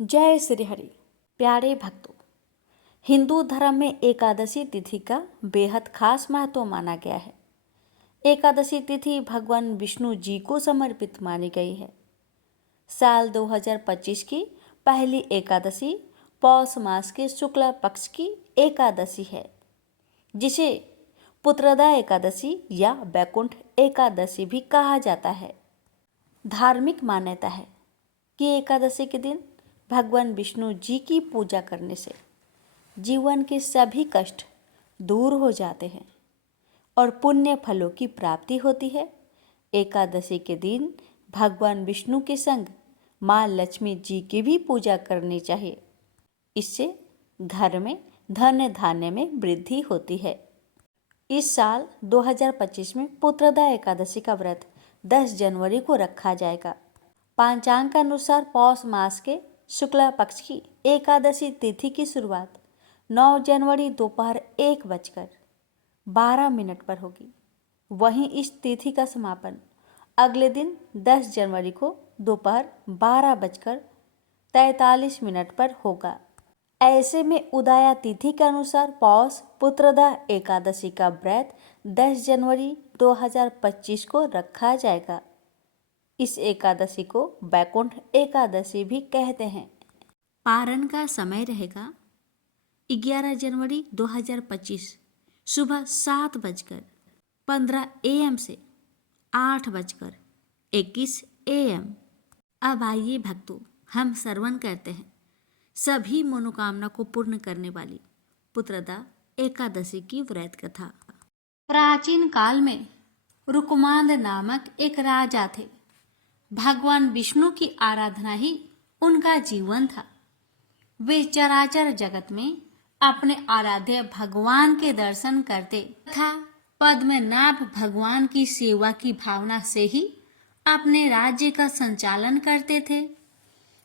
जय श्री हरि। प्यारे भक्तों, हिंदू धर्म में एकादशी तिथि का बेहद खास महत्व माना गया है। एकादशी तिथि भगवान विष्णु जी को समर्पित मानी गई है। साल 2025 की पहली एकादशी पौष मास के शुक्ल पक्ष की एकादशी है, जिसे पुत्रदा एकादशी या वैकुंठ एकादशी भी कहा जाता है। धार्मिक मान्यता है कि एकादशी के दिन भगवान विष्णु जी की पूजा करने से जीवन के सभी कष्ट दूर हो जाते हैं और पुण्य फलों की प्राप्ति होती है। एकादशी के दिन भगवान विष्णु के संग माँ लक्ष्मी जी की भी पूजा करनी चाहिए। इससे घर में धन धान्य में वृद्धि होती है। इस साल 2025 में पुत्रदा एकादशी का व्रत 10 जनवरी को रखा जाएगा। पंचांग के अनुसार पौष मास के शुक्ला पक्ष की एकादशी तिथि की शुरुआत 9 जनवरी दोपहर 1:12 पर होगी। वहीं इस तिथि का समापन अगले दिन 10 जनवरी को दोपहर 12:43 पर होगा। ऐसे में उदया तिथि के अनुसार पौष पुत्रदा एकादशी का व्रत 10 जनवरी 2025 को रखा जाएगा। इस एकादशी को वैकुंठ एकादशी भी कहते हैं। पारण का समय रहेगा 11 जनवरी 2025 सुबह 7:15 AM से 8:21 AM। अब आइए भक्तों, हम श्रवण करते हैं सभी मनोकामना को पूर्ण करने वाली पुत्रदा एकादशी की व्रत कथा। प्राचीन काल में रुकमांद नामक एक राजा थे। भगवान विष्णु की आराधना ही उनका जीवन था। वे चराचर जगत में अपने आराध्य भगवान के दर्शन करते तथा पद्मनाभ भगवान की सेवा की भावना से ही अपने राज्य का संचालन करते थे।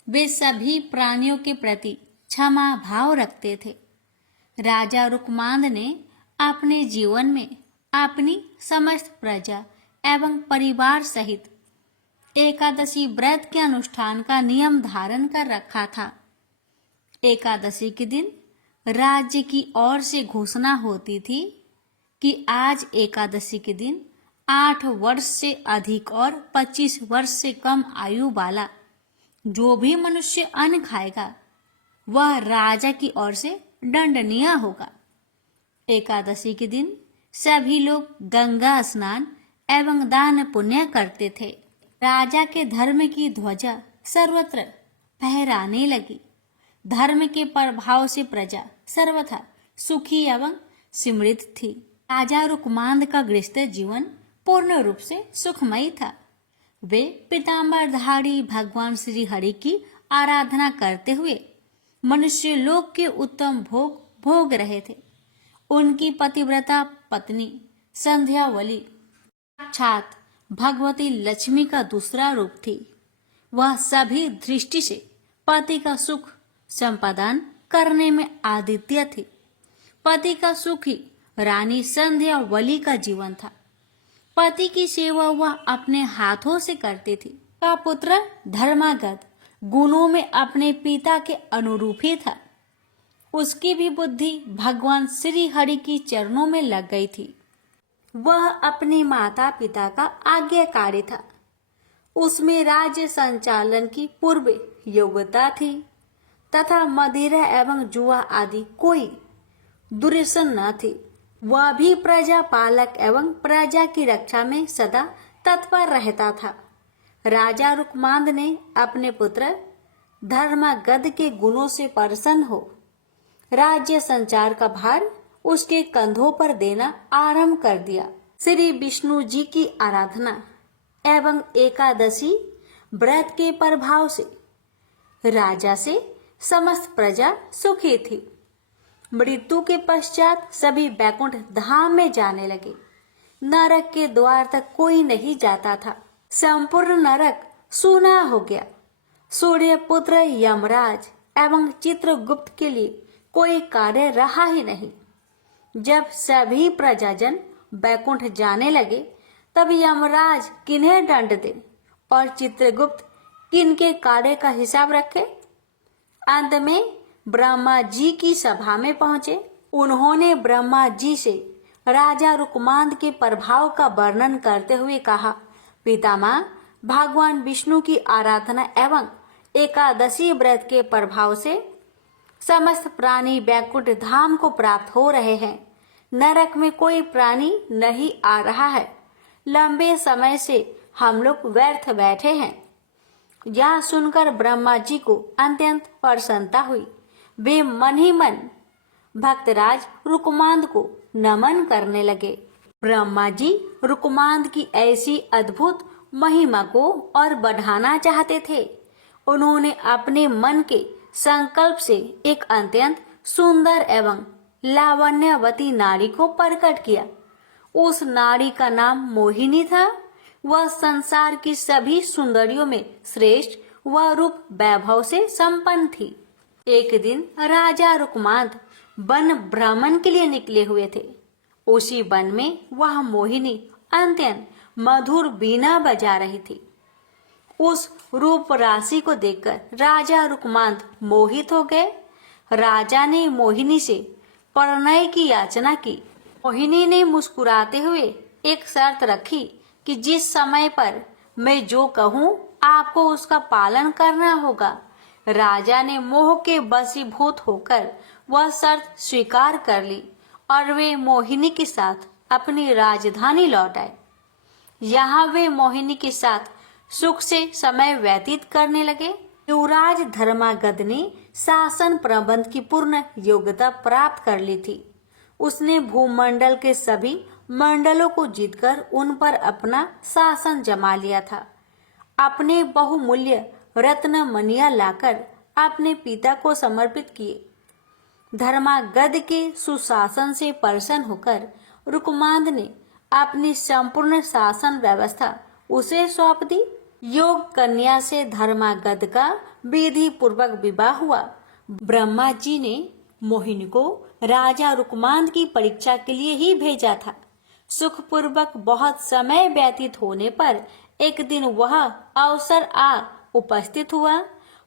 वे सभी प्राणियों के प्रति क्षमा भाव रखते थे। राजा रुकमांद ने अपने जीवन में अपनी समस्त प्रजा एवं परिवार सहित एकादशी व्रत के अनुष्ठान का नियम धारण कर रखा था। एकादशी के दिन राज्य की ओर से घोषणा होती थी कि आज एकादशी के दिन 8 वर्ष से अधिक और 25 वर्ष से कम आयु वाला जो भी मनुष्य अन्न खाएगा वह राजा की ओर से दंडनीय होगा। एकादशी के दिन सभी लोग गंगा स्नान एवं दान पुण्य करते थे। राजा के धर्म की ध्वजा सर्वत्र फहराने लगी। धर्म के प्रभाव से प्रजा सर्वथा सुखी एवं समृद्ध थी। राजा रुकमांद का गृहस्थ जीवन पूर्ण रूप से सुखमयी था। वे पीतांबरधारी भगवान श्री हरि की आराधना करते हुए मनुष्य लोक के उत्तम भोग भोग रहे थे। उनकी पतिव्रता पत्नी संध्यावली साक्षात भगवती लक्ष्मी का दूसरा रूप थी। वह सभी दृष्टि से पति का सुख संपादन करने में आदित्य थी। पति का सुख ही रानी संध्यावली का जीवन था। पति की सेवा वह अपने हाथों से करती थी। का पुत्र धर्मागत गुणों में अपने पिता के अनुरूप ही था। उसकी भी बुद्धि भगवान श्री हरि की चरणों में लग गई थी। वह अपने माता पिता का आज्ञाकारी था। उसमें राज्य संचालन की पूर्व योग्यता थी तथा मदिरा एवं जुआ आदि कोई दुर्व्यसन न थी। वह भी प्रजा पालक एवं प्रजा की रक्षा में सदा तत्पर रहता था। राजा रुकमांद ने अपने पुत्र धर्मागध के गुणों से प्रसन्न हो राज्य संचार का भार उसके कंधों पर देना आरंभ कर दिया। श्री विष्णु जी की आराधना एवं एकादशी व्रत के प्रभाव से राजा से समस्त प्रजा सुखी थी। मृत्यु के पश्चात सभी वैकुंठ धाम में जाने लगे। नरक के द्वार तक कोई नहीं जाता था। संपूर्ण नरक सूना हो गया। सूर्य पुत्र यमराज एवं चित्रगुप्त के लिए कोई कार्य रहा ही नहीं। जब सभी प्रजाजन वैकुंठ जाने लगे तब यमराज किन्हें दंड दे और चित्रगुप्त किनके कार्य का हिसाब रखे। अंत में ब्रह्मा जी की सभा में पहुंचे। उन्होंने ब्रह्मा जी से राजा रुकमांद के प्रभाव का वर्णन करते हुए कहा, पितामह, भगवान विष्णु की आराधना एवं एकादशी व्रत के प्रभाव से समस्त प्राणी वैकुंठ धाम को प्राप्त हो रहे हैं। नरक में कोई प्राणी नहीं आ रहा है। लंबे समय से हम लोग व्यर्थ बैठे हैं। यह सुनकर ब्रह्मा जी को अत्यंत प्रसन्नता हुई। वे मन ही मन भक्तराज रुकमांद को नमन करने लगे। ब्रह्मा जी रुकमांद की ऐसी अद्भुत महिमा को और बढ़ाना चाहते थे। उन्होंने अपने मन के संकल्प से एक अत्यंत सुंदर एवं लावण्यवती नारी को प्रकट किया। उस नारी का नाम मोहिनी था। वह संसार की सभी सुंदरियों में श्रेष्ठ व रूप वैभव से संपन्न थी। एक दिन राजा रुकमांद वन भ्रमण के लिए निकले हुए थे। उसी वन में वह मोहिनी अत्यंत मधुर वीणा बजा रही थी। उस रूप राशि को देखकर राजा रुकमांद मोहित हो गए। राजा ने मोहिनी से परिणय की याचना की। मोहिनी ने मुस्कुराते हुए एक शर्त रखी कि जिस समय पर मैं जो कहूँ आपको उसका पालन करना होगा। राजा ने मोह के वशीभूत होकर वह शर्त स्वीकार कर ली और वे मोहिनी के साथ अपनी राजधानी लौट आए। यहाँ वे मोहिनी के साथ सुख से समय व्यतीत करने लगे। युवराज धर्मागध ने शासन प्रबंध की पूर्ण योग्यता प्राप्त कर ली थी। उसने भूमंडल के सभी मंडलों को जीतकर उन पर अपना शासन जमा लिया था। अपने बहुमूल्य रत्न मणियां लाकर अपने पिता को समर्पित किए। धर्मागध के सुशासन से प्रसन्न होकर रुकमांद ने अपनी संपूर्ण शासन व्यवस्था उसे सौंप दी। योग कन्या से धर्मागध का विधि पूर्वक विवाह हुआ। ब्रह्मा जी ने मोहिनी को राजा रुकमांद की परीक्षा के लिए ही भेजा था। सुखपूर्वक बहुत समय व्यतीत होने पर एक दिन वह अवसर आ उपस्थित हुआ।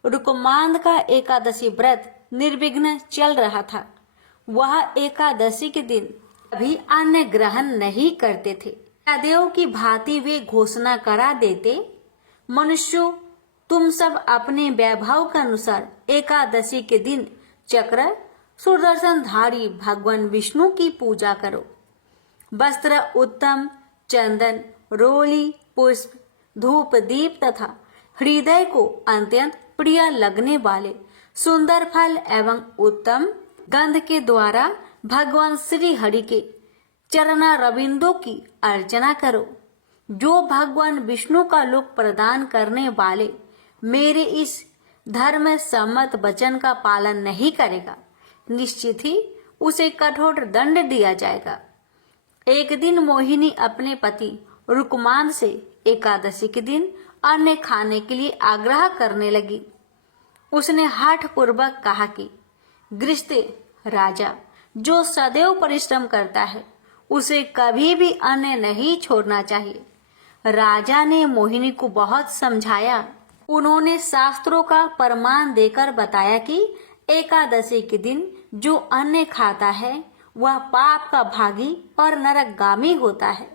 रुकमांद का एकादशी व्रत निर्विघ्न चल रहा था। वह एकादशी के दिन कभी अन्न ग्रहण नहीं करते थे। सदैव की भांति वे घोषणा करा देते, मनुष्यों, तुम सब अपने वैभव के अनुसार एकादशी के दिन चक्र सुदर्शनधारी भगवान विष्णु की पूजा करो। वस्त्र उत्तम, चंदन, रोली, पुष्प, धूप दीप तथा हृदय को अत्यंत प्रिय लगने वाले सुंदर फल एवं उत्तम गंध के द्वारा भगवान श्री हरि के चरणा रविंदों की अर्चना करो। जो भगवान विष्णु का लोक प्रदान करने वाले मेरे इस धर्म सम्मत वचन का पालन नहीं करेगा, निश्चित ही उसे कठोर दंड दिया जाएगा। एक दिन मोहिनी अपने पति रुकमांद से एकादशी के दिन अन्न खाने के लिए आग्रह करने लगी। उसने हठ पूर्वक कहा कि गृहस्थ राजा जो सदैव परिश्रम करता है उसे कभी भी अन्न नहीं छोड़ना चाहिए। राजा ने मोहिनी को बहुत समझाया। उन्होंने शास्त्रों का प्रमाण देकर बताया कि एकादशी के दिन जो अन्न खाता है वह पाप का भागी और नरकगामी होता है।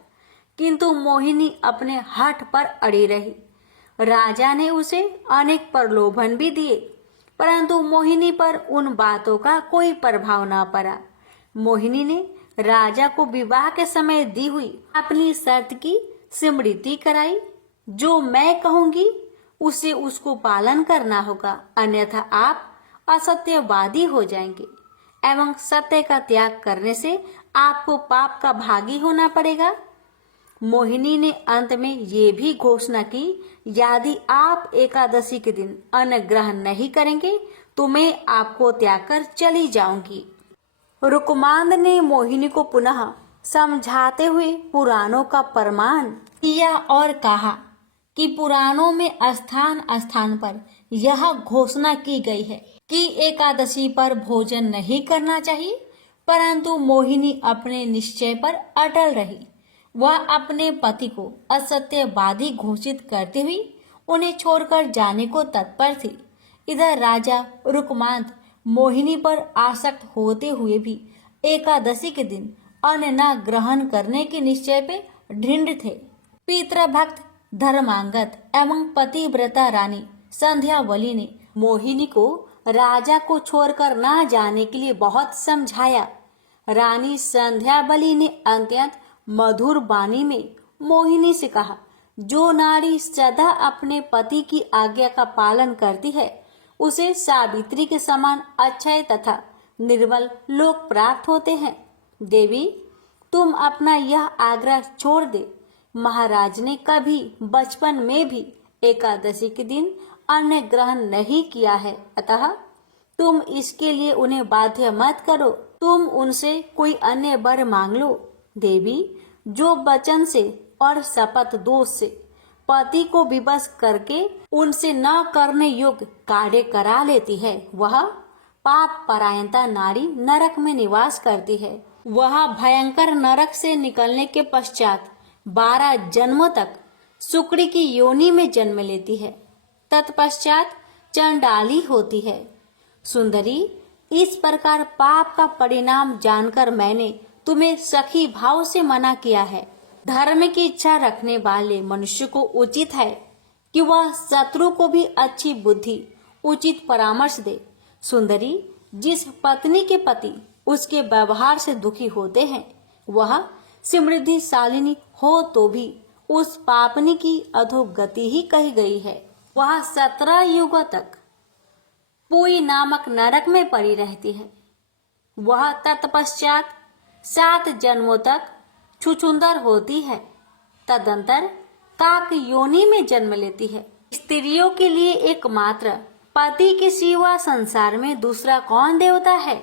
किंतु मोहिनी अपने हठ पर अड़ी रही। राजा ने उसे अनेक प्रलोभन भी दिए, परंतु मोहिनी पर उन बातों का कोई प्रभाव न पड़ा। मोहिनी ने राजा को विवाह के समय दी हुई अपनी शर्त की स्मृति कराई। जो मैं कहूंगी उसे उसको पालन करना होगा, अन्यथा आप असत्यवादी हो जाएंगे एवं सत्य का त्याग करने से आपको पाप का भागी होना पड़ेगा। मोहिनी ने अंत में ये भी घोषणा की, यदि आप एकादशी के दिन अन्न ग्रहण नहीं करेंगे तो मैं आपको त्याग कर चली जाऊंगी। रुकमांद ने मोहिनी को पुनः समझाते हुए पुराणों का प्रमाण किया और कहा कि पुराणों में स्थान स्थान पर यह घोषणा की गई है कि एकादशी पर भोजन नहीं करना चाहिए, परंतु मोहिनी अपने निश्चय पर अटल रही। वह अपने पति को असत्यवादी घोषित करते हुए उन्हें छोड़कर जाने को तत्पर थी। इधर राजा रुकमांत मोहिनी पर आसक्त होते हुए भी एकादशी के दिन अन्न न ग्रहण करने के निश्चय पे दृढ़ थे। पितृभक्त धर्मांगत एवं पतिव्रता रानी संध्यावली ने मोहिनी को राजा को छोड़कर न जाने के लिए बहुत समझाया। रानी संध्यावली ने अत्यंत मधुर वाणी में मोहिनी से कहा, जो नारी सदा अपने पति की आज्ञा का पालन करती है उसे सावित्री के समान अक्षय तथा निर्मल लोक प्राप्त होते हैं। देवी, तुम अपना यह आग्रह छोड़ दे। महाराज ने कभी बचपन में भी एकादशी के दिन अन्न ग्रहण नहीं किया है, अतः तुम इसके लिए उन्हें बाध्य मत करो। तुम उनसे कोई अन्य वर मांग लो। देवी, जो वचन से और शपथ दोष से पति को विवश करके उनसे न करने योग्य कार्य करा लेती है, वह पाप परायणता नारी नरक में निवास करती है। वह भयंकर नरक से निकलने के पश्चात 12 जन्मों तक शुक्र की योनि में जन्म लेती है, तत्पश्चात चंडाली होती है। सुंदरी, इस प्रकार पाप का परिणाम जानकर मैंने तुम्हें सखी भाव से मना किया है। धर्म की इच्छा रखने वाले मनुष्य को उचित है कि वह शत्रु को भी अच्छी बुद्धि, उचित परामर्श दे। सुंदरी, जिस पत्नी के पति उसके व्यवहार से दुखी होते हैं, वह समृद्धिशालिनी हो तो भी उस पापनी की अधोगति ही कही गई है। वह 17 युगों तक पुई नामक नरक में पड़ी रहती है। वह तत्पश्चात 7 जन्मों तक छुछुंदर होती है, तदंतर काक योनि में जन्म लेती है। स्त्रियों के लिए एकमात्र पति के सिवा संसार में दूसरा कौन देवता है?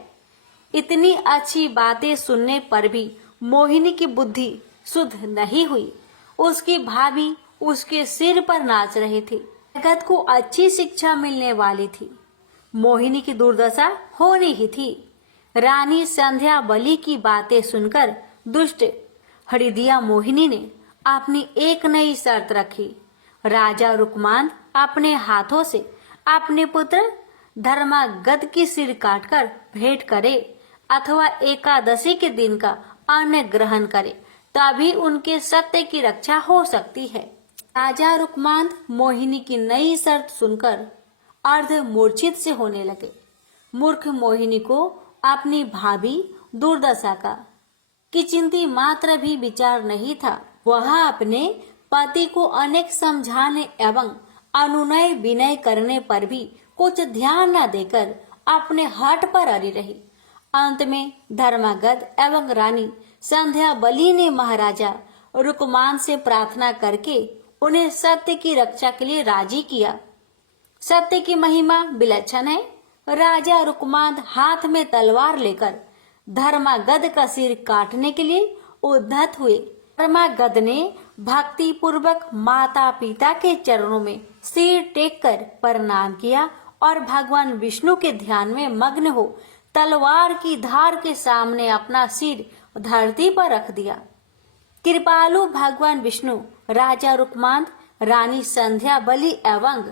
इतनी अच्छी बातें सुनने पर भी मोहिनी की बुद्धि शुद्ध नहीं हुई। उसकी भाभी उसके सिर पर नाच रही थी। जगत को अच्छी शिक्षा मिलने वाली थी, मोहिनी की दुर्दशा होनी ही थी। रानी संध्यावली की बातें सुनकर दुष्ट हृदया मोहिनी ने अपनी एक नई शर्त रखी। राजा रुकमांत अपने हाथों से अपने पुत्र धर्मागध की सिर काटकर भेंट करे अथवा एकादशी के दिन का अन्न ग्रहण करे, तभी उनके सत्य की रक्षा हो सकती है। राजा रुकमांत मोहिनी की नई शर्त सुनकर अर्ध मूर्छित से होने लगे। मूर्ख मोहिनी को अपनी भाभी दुर्दशा का किंचित मात्र भी विचार नहीं था। वह अपने पति को अनेक समझाने एवं अनुनय विनय करने पर भी कुछ ध्यान न देकर अपने हठ पर अड़ी रही। अंत में धर्मागध एवं रानी संध्यावली ने महाराजा रुकमांत से प्रार्थना करके उन्हें सत्य की रक्षा के लिए राजी किया। सत्य की महिमा विलक्षण है। राजा रुकमांत हाथ में तलवार लेकर धर्मागध का सिर काटने के लिए उद्धत हुए। धर्मागध ने भक्ति पूर्वक माता पिता के चरणों में सिर टेककर प्रणाम किया और भगवान विष्णु के ध्यान में मग्न हो तलवार की धार के सामने अपना सिर धरती पर रख दिया। कृपालु भगवान विष्णु राजा रुकमांत, रानी संध्यावली एवं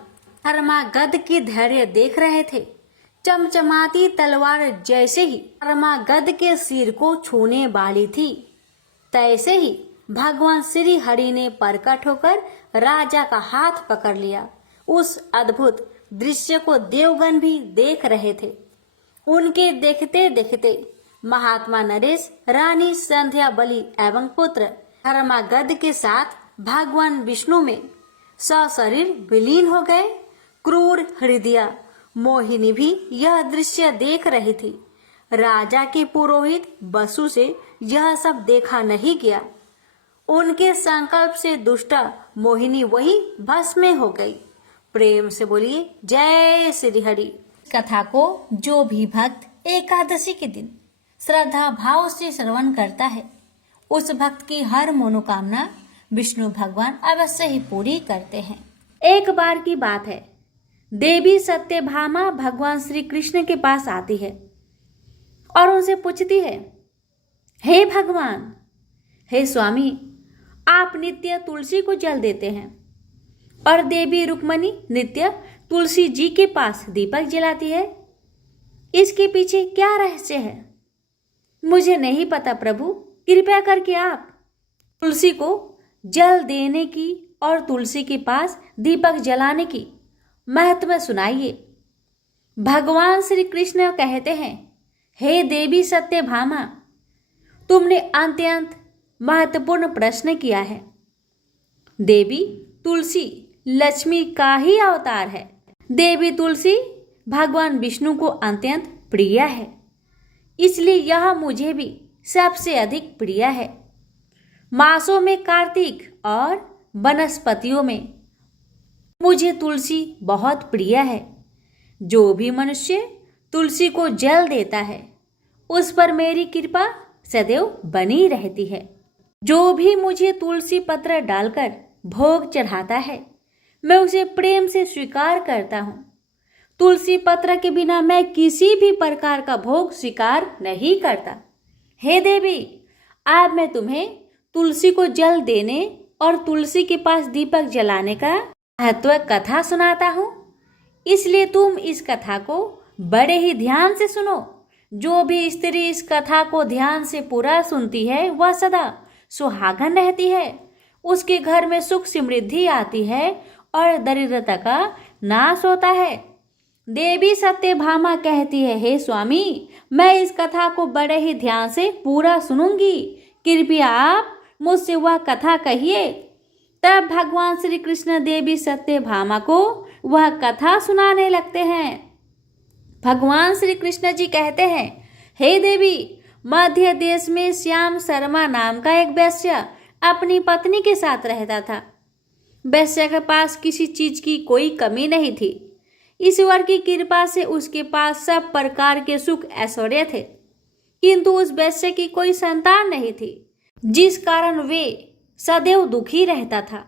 धर्मागध की धैर्य देख रहे थे। चमचमाती तलवार जैसे ही धर्मागध के सिर को छूने वाली थी, तैसे ही भगवान श्री हरि ने प्रकट होकर राजा का हाथ पकड़ लिया। उस अद्भुत दृश्य को देवगण भी देख रहे थे। उनके देखते देखते महात्मा नरेश, रानी संध्यावली एवं पुत्र धर्मागध के साथ भगवान विष्णु में सशरीर विलीन हो गए। क्रूर हृदया मोहिनी भी यह दृश्य देख रही थी। राजा के पुरोहित बसु से यह सब देखा नहीं गया। उनके संकल्प से दुष्टा मोहिनी वही भस्म में हो गई। प्रेम से बोलिए जय श्री हरि। कथा को जो भी भक्त एकादशी के दिन श्रद्धा भाव से श्रवण करता है, उस भक्त की हर मनोकामना विष्णु भगवान अवश्य ही पूरी करते हैं। एक बार की बात है, देवी सत्यभामा भगवान श्री कृष्ण के पास आती है और उनसे पूछती है, हे भगवान, हे स्वामी, आप नित्य तुलसी को जल देते हैं और देवी रुक्मणी नित्य तुलसी जी के पास दीपक जलाती है? इसके पीछे क्या रहस्य है? मुझे नहीं पता प्रभु, कृपया करके आप तुलसी को जल देने की और तुलसी के पास दीपक जलाने की महत्व सुनाइए। भगवान श्री कृष्ण कहते हैं, हे देवी सत्यभामा, तुमने अत्यंत महत्वपूर्ण प्रश्न किया है। देवी तुलसी लक्ष्मी का ही अवतार है। देवी तुलसी भगवान विष्णु को अत्यंत प्रिय है, इसलिए यह मुझे भी सबसे अधिक प्रिय है। मासों में कार्तिक और वनस्पतियों में मुझे तुलसी बहुत प्रिय है। जो भी मनुष्य तुलसी को जल देता है उस पर मेरी कृपा सदैव बनी रहती है। जो भी मुझे तुलसी पत्र डालकर भोग चढ़ाता है मैं उसे प्रेम से स्वीकार करता हूँ। तुलसी पत्र के बिना मैं किसी भी प्रकार का भोग स्वीकार नहीं करता। हे देवी, आज मैं तुम्हें तुलसी को जल देने और तुलसी के पास दीपक जलाने का महत्व कथा सुनाता हूँ, इसलिए तुम इस कथा को बड़े ही ध्यान से सुनो। जो भी स्त्री इस कथा को ध्यान से पूरा सुनती है वह सदा सुहागन रहती है, उसके घर में सुख समृद्धि आती है और दरिद्रता का नाश होता है। देवी सत्यभामा कहती है, हे स्वामी, मैं इस कथा को बड़े ही ध्यान से पूरा सुनूंगी, कृपया आप मुझसे वह कथा कहिए। तब भगवान श्री कृष्ण देवी सत्यभामा को वह कथा सुनाने लगते हैं। भगवान श्री कृष्ण जी कहते हैं, हे देवी, मध्य देश में श्याम शर्मा नाम का एक वैश्य अपनी पत्नी के साथ रहता था। वैश्य के पास किसी चीज की कोई कमी नहीं थी। ईश्वर की कृपा से उसके पास सब प्रकार के सुख ऐश्वर्य थे, किंतु उस वैश्य की कोई संतान नहीं थी, जिस कारण वे सदैव दुखी रहता था।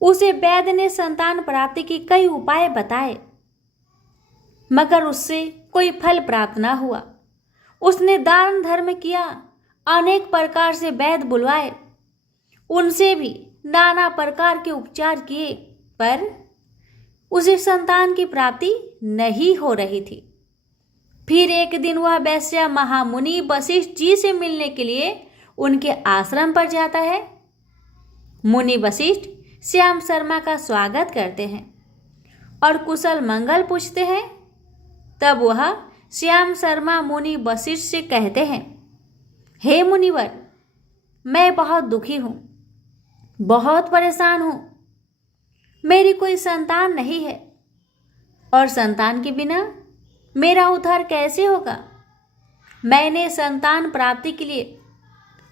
उसे वैद्य ने संतान प्राप्ति के कई उपाय बताए, मगर उससे कोई फल प्राप्त न हुआ। उसने दान धर्म किया, अनेक प्रकार से वैद्य बुलवाए, उनसे भी नाना प्रकार के उपचार किए, पर उसे संतान की प्राप्ति नहीं हो रही थी। फिर एक दिन वह वैश्य महामुनि वशिष्ठ जी से मिलने के लिए उनके आश्रम पर जाता है। मुनि वशिष्ठ श्याम शर्मा का स्वागत करते हैं और कुशल मंगल पूछते हैं। तब वह श्याम शर्मा मुनि वशिष्ठ से कहते हैं, हे मुनिवर, मैं बहुत दुखी हूँ, बहुत परेशान हूँ। मेरी कोई संतान नहीं है और संतान के बिना मेरा उद्धार कैसे होगा? मैंने संतान प्राप्ति के लिए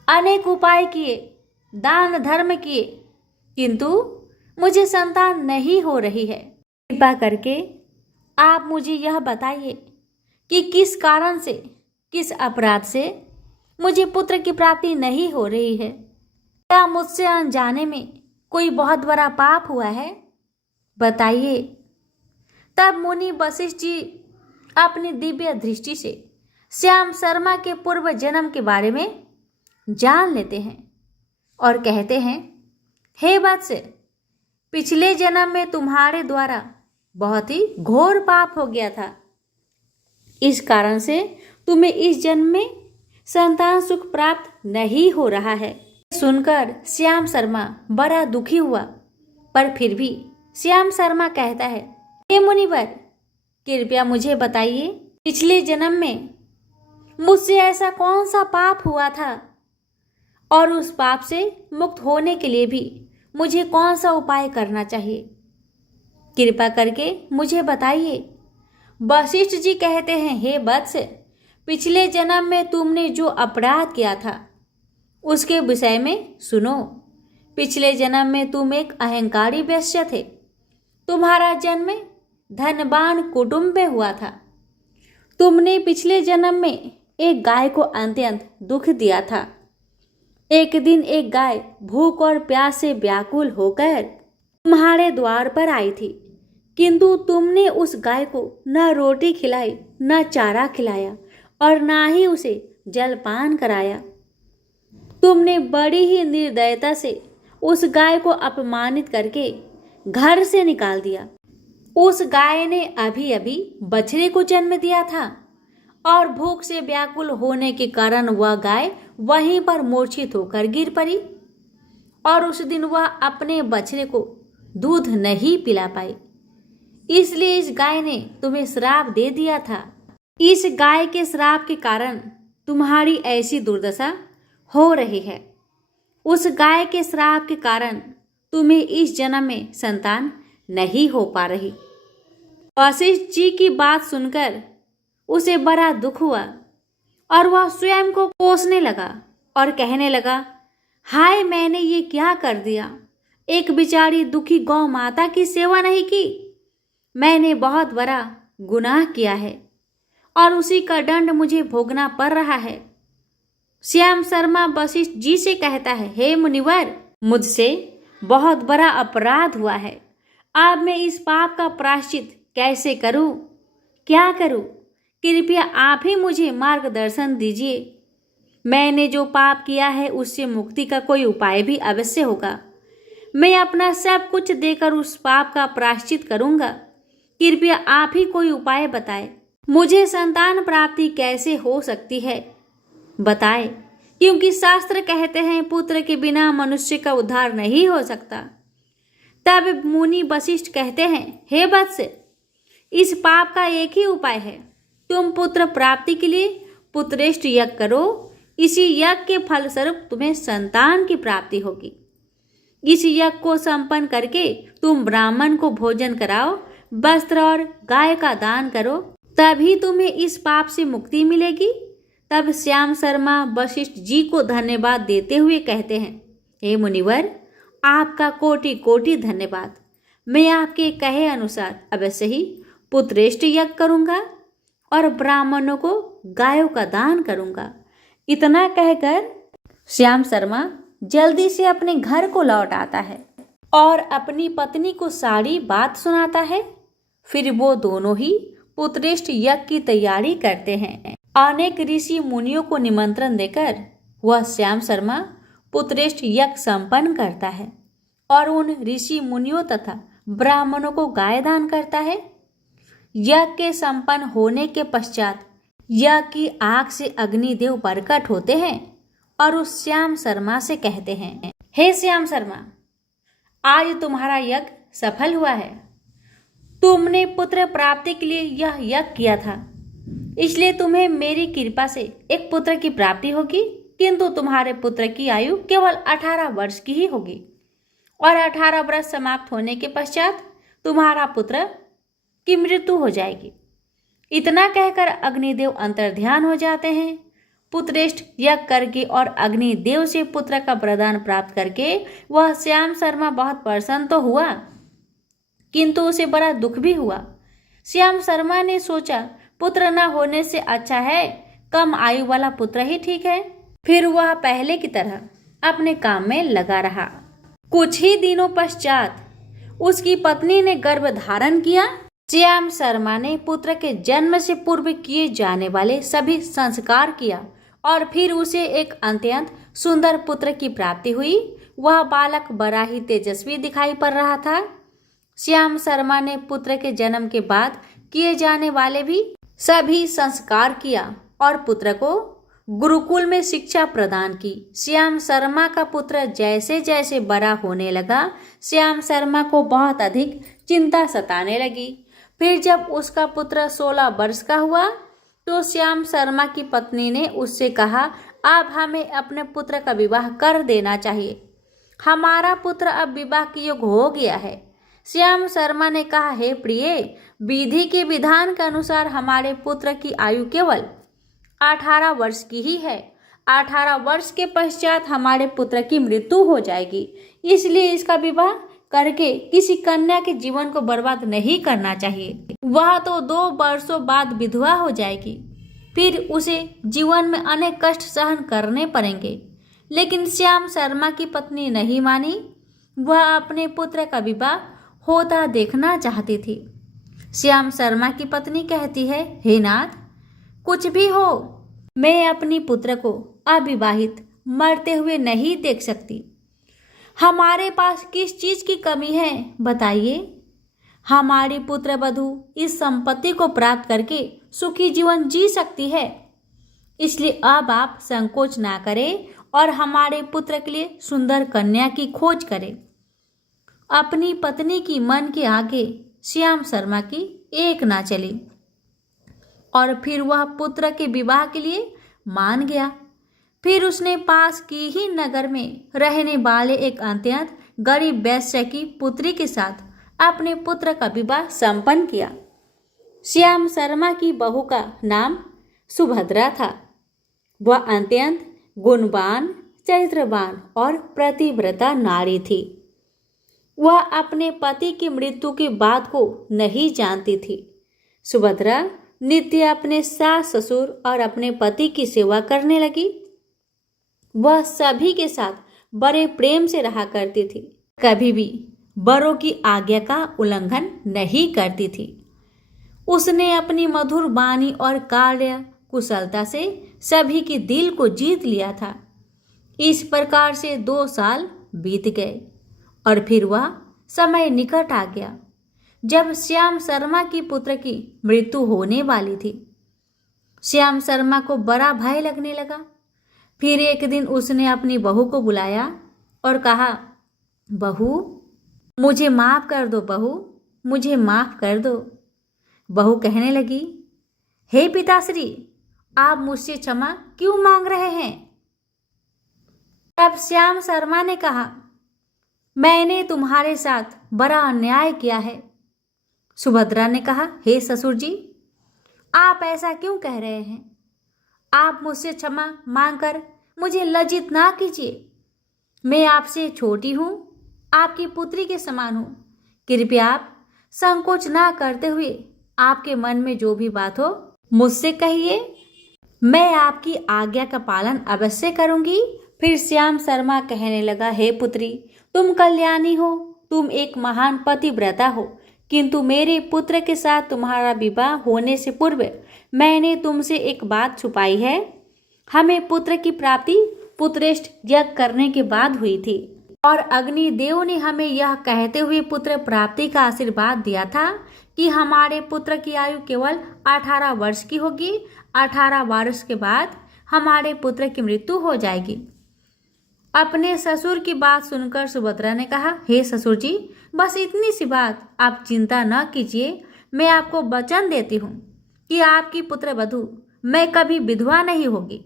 अनेक उपाय किए, दान धर्म किए, किंतु मुझे संतान नहीं हो रही है। कृपा करके आप मुझे यह बताइए कि किस कारण से, किस अपराध से मुझे पुत्र की प्राप्ति नहीं हो रही है? क्या मुझसे अनजाने में कोई बहुत बड़ा पाप हुआ है? बताइए। तब मुनि वशिष्ठ जी अपनी दिव्य दृष्टि से श्याम शर्मा के पूर्व जन्म के बारे में जान लेते हैं और कहते हैं, हे वत्स, पिछले जन्म में तुम्हारे द्वारा बहुत ही घोर पाप हो गया था। इस कारण से तुम्हें इस जन्म में संतान सुख प्राप्त नहीं हो रहा है। सुनकर श्याम शर्मा बड़ा दुखी हुआ, पर फिर भी श्याम शर्मा कहता है, हे मुनिवर, कृपया मुझे बताइए, पिछले जन्म में मुझसे ऐसा कौन सा पाप हुआ था और उस पाप से मुक्त होने के लिए भी मुझे कौन सा उपाय करना चाहिए? कृपा करके मुझे बताइए। वशिष्ठ जी कहते हैं, हे वत्स, पिछले जन्म में तुमने जो अपराध किया था उसके विषय में सुनो। पिछले जन्म में तुम एक अहंकारी वैश्य थे। तुम्हारा जन्म धनवान कुटुंब में हुआ था। तुमने पिछले जन्म में एक गाय को अत्यंत दुख दिया था। एक दिन एक गाय भूख और प्यास से व्याकुल होकर तुम्हारे द्वार पर आई थी, किंतु तुमने उस गाय को न रोटी खिलाई, न चारा खिलाया और न ही उसे जलपान कराया। तुमने बड़ी ही निर्दयता से उस गाय को अपमानित करके घर से निकाल दिया उस गाय ने अभी अभी बछड़े को जन्म दिया था और भूख से व्याकुल होने के कारण वह गाय वहीं पर मूर्छित होकर गिर पड़ी और उस दिन वह अपने बछड़े को दूध नहीं पिला पाई। इसलिए इस गाय ने तुम्हें श्राप दे दिया था। इस गाय के श्राप के कारण तुम्हारी ऐसी दुर्दशा हो रही है। उस गाय के श्राप के कारण तुम्हें इस जन्म में संतान नहीं हो पा रही। वशिष्ठ जी की बात सुनकर उसे बड़ा दुख हुआ और वह स्वयं को कोसने लगा और कहने लगा, हाय, मैंने ये क्या कर दिया। एक बेचारी दुखी गौ माता की सेवा नहीं की। मैंने बहुत बड़ा गुनाह किया है और उसी का दंड मुझे भोगना पड़ रहा है। श्याम शर्मा वशिष्ठ जी से कहता है, हे मुनिवर, मुझसे बहुत बड़ा अपराध हुआ है। अब मैं इस पाप का प्रायश्चित कैसे करूं? क्या करूं? कृपया आप ही मुझे मार्गदर्शन दीजिए। मैंने जो पाप किया है उससे मुक्ति का कोई उपाय भी अवश्य होगा। मैं अपना सब कुछ देकर उस पाप का प्रायश्चित करूंगा। कृपया आप ही कोई उपाय बताएं। मुझे संतान प्राप्ति कैसे हो सकती है, बताएं, क्योंकि शास्त्र कहते हैं पुत्र के बिना मनुष्य का उद्धार नहीं हो सकता। तब मुनि वशिष्ठ कहते हैं, हे वत्स, इस पाप का एक ही उपाय है। तुम पुत्र प्राप्ति के लिए पुत्रेष्ठ यज्ञ करो। इसी यज्ञ के फलस्वरूप तुम्हें संतान की प्राप्ति होगी। इस यज्ञ को संपन्न करके तुम ब्राह्मण को भोजन कराओ, वस्त्र और गाय का दान करो, तभी तुम्हें इस पाप से मुक्ति मिलेगी। तब श्याम शर्मा वशिष्ठ जी को धन्यवाद देते हुए कहते हैं, हे मुनिवर, आपका कोटि कोटि धन्यवाद। मैं आपके कहे अनुसार अवश्य ही पुत्रेष्ठ यज्ञ करूंगा और ब्राह्मणों को गायों का दान करूंगा। इतना कहकर श्याम शर्मा जल्दी से अपने घर को लौट आता है और अपनी पत्नी को सारी बात सुनाता है। फिर वो दोनों ही पुत्रेष्ठ यज्ञ की तैयारी करते हैं। अनेक ऋषि मुनियों को निमंत्रण देकर वह श्याम शर्मा पुत्रेष्ठ यज्ञ संपन्न करता है और उन ऋषि मुनियों तथा ब्राह्मणों को गाय दान करता है। यज्ञ के संपन्न होने के पश्चात यज्ञ की आग से अग्निदेव प्रकट होते हैं और उस श्याम शर्मा से कहते हैं, हे श्याम शर्मा, आज तुम्हारा यज्ञ सफल हुआ है। तुमने पुत्र प्राप्ति के लिए यह यज्ञ किया था, इसलिए तुम्हें मेरी कृपा से एक पुत्र की प्राप्ति होगी, किंतु तुम्हारे पुत्र की आयु केवल 18 वर्ष की ही होगी और 18 वर्ष समाप्त होने के पश्चात तुम्हारा पुत्र की मृत्यु हो जाएगी। इतना कहकर अग्निदेव अंतर्ध्यान हो जाते हैं। पुत्रेष्ठ यज्ञ करके और अग्निदेव से पुत्र का वरदान प्राप्त करके वह श्याम शर्मा बहुत प्रसन्न तो हुआ, किंतु उसे बड़ा दुख भी हुआ। श्याम शर्मा ने सोचा, पुत्र न होने से अच्छा है कम आयु वाला पुत्र ही ठीक है। फिर वह पहले की तरह अपने काम में लगा रहा। कुछ ही दिनों पश्चात उसकी पत्नी ने गर्भ धारण किया। श्याम शर्मा ने पुत्र के जन्म से पूर्व किए जाने वाले सभी संस्कार किया और फिर उसे एक अत्यंत सुंदर पुत्र की प्राप्ति हुई। वह बालक बड़ा ही तेजस्वी दिखाई पड़ रहा था। श्याम शर्मा ने पुत्र के जन्म के बाद किए जाने वाले भी सभी संस्कार किया और पुत्र को गुरुकुल में शिक्षा प्रदान की। श्याम शर्मा का पुत्र जैसे जैसे बड़ा होने लगा, श्याम शर्मा को बहुत अधिक चिंता सताने लगी। फिर जब उसका पुत्र 16 वर्ष का हुआ तो श्याम शर्मा की पत्नी ने उससे कहा, अब हमें अपने पुत्र का विवाह कर देना चाहिए। हमारा पुत्र अब विवाह के योग्य हो गया है। श्याम शर्मा ने कहा, हे प्रिय, विधि के विधान के अनुसार हमारे पुत्र की आयु केवल 18 वर्ष की ही है। 18 वर्ष के पश्चात हमारे पुत्र की मृत्यु हो जाएगी, इसलिए इसका विवाह करके किसी कन्या के जीवन को बर्बाद नहीं करना चाहिए। वह तो 2 वर्षों बाद विधवा हो जाएगी, फिर उसे जीवन में अनेक कष्ट सहन करने पड़ेंगे। लेकिन श्याम शर्मा की पत्नी नहीं मानी। वह अपने पुत्र का विवाह होता देखना चाहती थी। श्याम शर्मा की पत्नी कहती है, हे नाथ, कुछ भी हो, मैं अपनी पुत्र को अविवाहित मरते हुए नहीं देख सकती। हमारे पास किस चीज की कमी है बताइए। हमारी पुत्र वधू इस संपत्ति को प्राप्त करके सुखी जीवन जी सकती है। इसलिए अब आप संकोच ना करें और हमारे पुत्र के लिए सुंदर कन्या की खोज करें। अपनी पत्नी की मन के आगे श्याम शर्मा की एक ना चली और फिर वह पुत्र के विवाह के लिए मान गया। फिर उसने पास की ही नगर में रहने वाले एक अत्यंत गरीब वैश्य की पुत्री के साथ अपने पुत्र का विवाह संपन्न किया। श्याम शर्मा की बहू का नाम सुभद्रा था। वह अत्यंत गुणवान, चरित्रवान और प्रतिव्रता नारी थी। वह अपने पति की मृत्यु की बात को नहीं जानती थी। सुभद्रा नित्य अपने सास ससुर और अपने पति की सेवा करने लगी। वह सभी के साथ बड़े प्रेम से रहा करती थी, कभी भी बड़ों की आज्ञा का उल्लंघन नहीं करती थी। उसने अपनी मधुर वाणी और कार्य कुशलता से सभी के दिल को जीत लिया था। इस प्रकार से 2 साल बीत गए और फिर वह समय निकट आ गया जब श्याम शर्मा की पुत्र की मृत्यु होने वाली थी। श्याम शर्मा को बड़ा भय लगने लगा। फिर एक दिन उसने अपनी बहू को बुलाया और कहा, बहू मुझे माफ कर दो, बहू मुझे माफ कर दो। बहू कहने लगी, हे पिताश्री, आप मुझसे क्षमा क्यों मांग रहे हैं? तब श्याम शर्मा ने कहा, मैंने तुम्हारे साथ बड़ा अन्याय किया है। सुभद्रा ने कहा, हे ससुर जी, आप ऐसा क्यों कह रहे हैं? आप मुझसे क्षमा मांगकर मुझे लज्जित ना कीजिए। मैं आपसे छोटी हूँ, आपकी पुत्री के समान हूँ। कृपया आप संकोच ना करते हुए आपके मन में जो भी बात हो मुझसे कहिए। मैं आपकी आज्ञा का पालन अवश्य करूंगी। फिर श्याम शर्मा कहने लगा, हे पुत्री, तुम कल्याणी हो, तुम एक महान पतिव्रता हो, किंतु मेरे पुत्र के साथ तुम्हारा विवाह होने से पूर्व मैंने तुमसे एक बात छुपाई है। हमें पुत्र की प्राप्ति पुत्रेष्ठ यज्ञ करने के बाद हुई थी और अग्निदेव ने हमें यह कहते हुए पुत्र प्राप्ति का आशीर्वाद दिया था कि हमारे पुत्र की आयु केवल 18 वर्ष की होगी। 18 वर्ष के बाद हमारे पुत्र की मृत्यु हो जाएगी। अपने ससुर की बात सुनकर सुभद्रा ने कहा, हे ससुर जी, बस इतनी सी बात, आप चिंता न कीजिए। मैं आपको वचन देती हूँ कि आपकी पुत्र वधू मैं कभी विधवा नहीं होगी।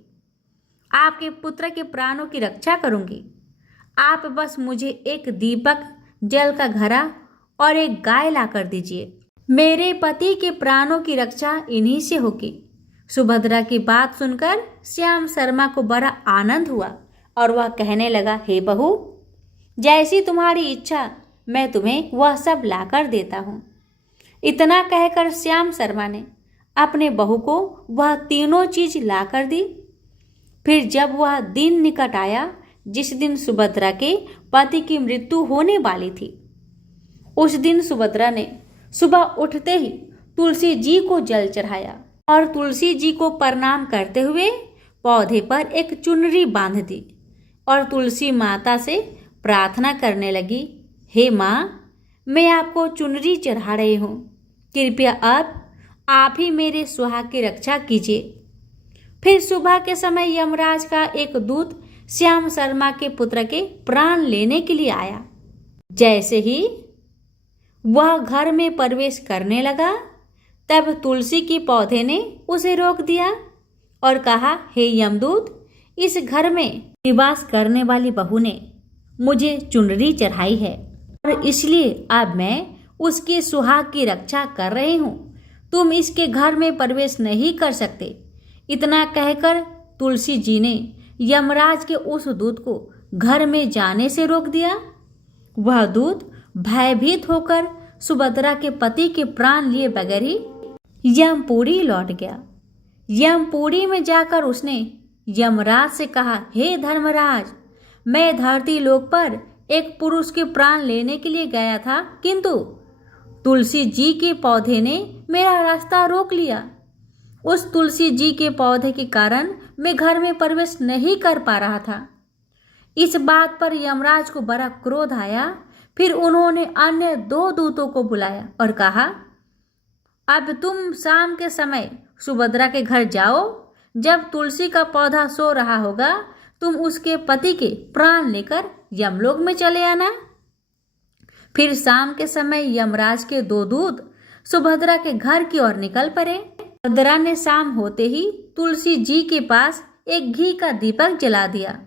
आपके पुत्र के प्राणों की रक्षा करूंगी। आप बस मुझे एक दीपक, जल का घड़ा और एक गाय ला कर दीजिए। मेरे पति के प्राणों की रक्षा इन्हीं से होगी। सुभद्रा की बात सुनकर श्याम शर्मा को बड़ा आनंद हुआ और वह कहने लगा, हे बहू, जैसी तुम्हारी इच्छा मैं तुम्हें वह सब लाकर देता हूँ। इतना कहकर श्याम शर्मा ने अपने बहू को वह तीनों चीज लाकर दी। फिर जब वह दिन निकट आया जिस दिन सुभद्रा के पति की मृत्यु होने वाली थी, उस दिन सुभद्रा ने सुबह उठते ही तुलसी जी को जल चढ़ाया और तुलसी जी को प्रणाम करते हुए पौधे पर एक चुनरी बांध दी और तुलसी माता से प्रार्थना करने लगी, हे माँ, मैं आपको चुनरी चढ़ा रही हूँ। कृपया अब आप ही मेरे सुहाग की रक्षा कीजिए। फिर सुबह के समय यमराज का एक दूत श्याम शर्मा के पुत्र के प्राण लेने के लिए आया। जैसे ही वह घर में प्रवेश करने लगा, तब तुलसी की पौधे ने उसे रोक दिया और कहा, हे यमदूत, इस घर में निवास करने वाली बहू ने मुझे चुनरी चढ़ाई है और इसलिए अब मैं उसके सुहाग की रक्षा कर रही हूँ। तुम इसके घर में प्रवेश नहीं कर सकते। इतना कहकर तुलसी जी ने यमराज के उस दूत को घर में जाने से रोक दिया। वह दूत भयभीत होकर सुभद्रा के पति के प्राण लिए बगैर ही यमपुरी लौट गया। यमपुरी में जाकर उसने यमराज से कहा, हे धर्मराज, मैं धरती लोक पर एक पुरुष के प्राण लेने के लिए गया था, किंतु तुलसी जी के पौधे ने मेरा रास्ता रोक लिया। उस तुलसी जी के पौधे के कारण मैं घर में प्रवेश नहीं कर पा रहा था। इस बात पर यमराज को बड़ा क्रोध आया। फिर उन्होंने अन्य 2 दूतों को बुलाया और कहा, अब तुम शाम के समय सुभद्रा के घर जाओ। जब तुलसी का पौधा सो रहा होगा, तुम उसके पति के प्राण लेकर यमलोक में चले आना। फिर शाम के समय यमराज के 2 दूत सुभद्रा के घर की ओर निकल पड़े। सुभद्रा ने शाम होते ही तुलसी जी के पास एक घी का दीपक जला दिया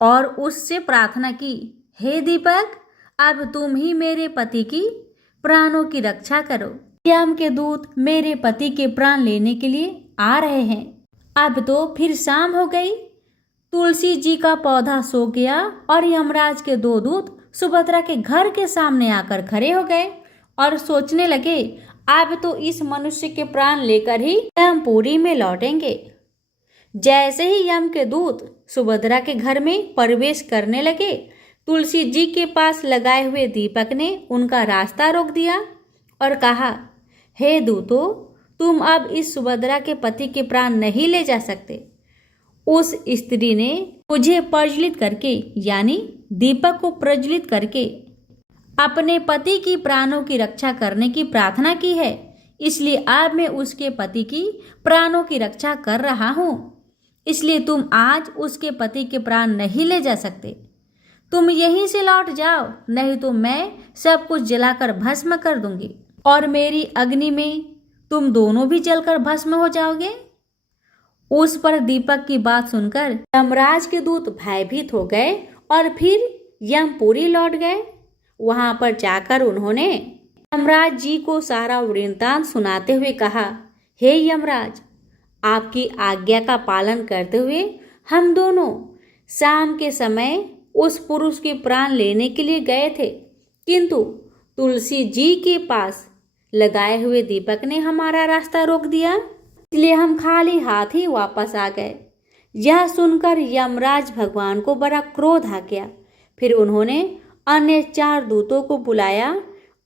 और उससे प्रार्थना की, हे दीपक, अब तुम ही मेरे पति की प्राणों की रक्षा करो। यम के दूत मेरे पति के प्राण लेने के लिए आ रहे हैं। अब तो फिर शाम हो गई। तुलसी जी का पौधा सो गया और यमराज के 2 दूत सुभद्रा के घर के सामने आकर खड़े हो गए और सोचने लगे, अब तो इस मनुष्य के प्राण लेकर ही यमपुरी में लौटेंगे। जैसे ही यम के दूत सुभद्रा के घर में प्रवेश करने लगे, तुलसी जी के पास लगाए हुए दीपक ने उनका रास्ता रोक दिया और कहा, हे दूतों, तुम अब इस सुभद्रा के पति के प्राण नहीं ले जा सकते। उस स्त्री ने मुझे प्रज्वलित करके, यानी दीपक को प्रज्वलित करके, अपने पति की प्राणों की रक्षा करने की प्रार्थना की है, इसलिए अब मैं उसके पति की प्राणों की रक्षा कर रहा हूँ। इसलिए तुम आज उसके पति के प्राण नहीं ले जा सकते। तुम यहीं से लौट जाओ, नहीं तो मैं सब कुछ जलाकर भस्म कर दूंगी और मेरी अग्नि में तुम दोनों भी जलकर भस्म हो जाओगे। उस पर दीपक की बात सुनकर यमराज के दूत भयभीत हो गए और फिर यमपुरी लौट गए। वहां पर जाकर उन्होंने यमराज जी को सारा वृत्तांत सुनाते हुए कहा, हे यमराज, आपकी आज्ञा का पालन करते हुए हम दोनों शाम के समय उस पुरुष के प्राण लेने के लिए गए थे, किंतु तुलसी जी के पास लगाए हुए दीपक ने हमारा रास्ता रोक दिया, इसलिए हम खाली हाथ ही वापस आ गए। यह सुनकर यमराज भगवान को बड़ा क्रोध आ गया। फिर उन्होंने अन्य 4 दूतों को बुलाया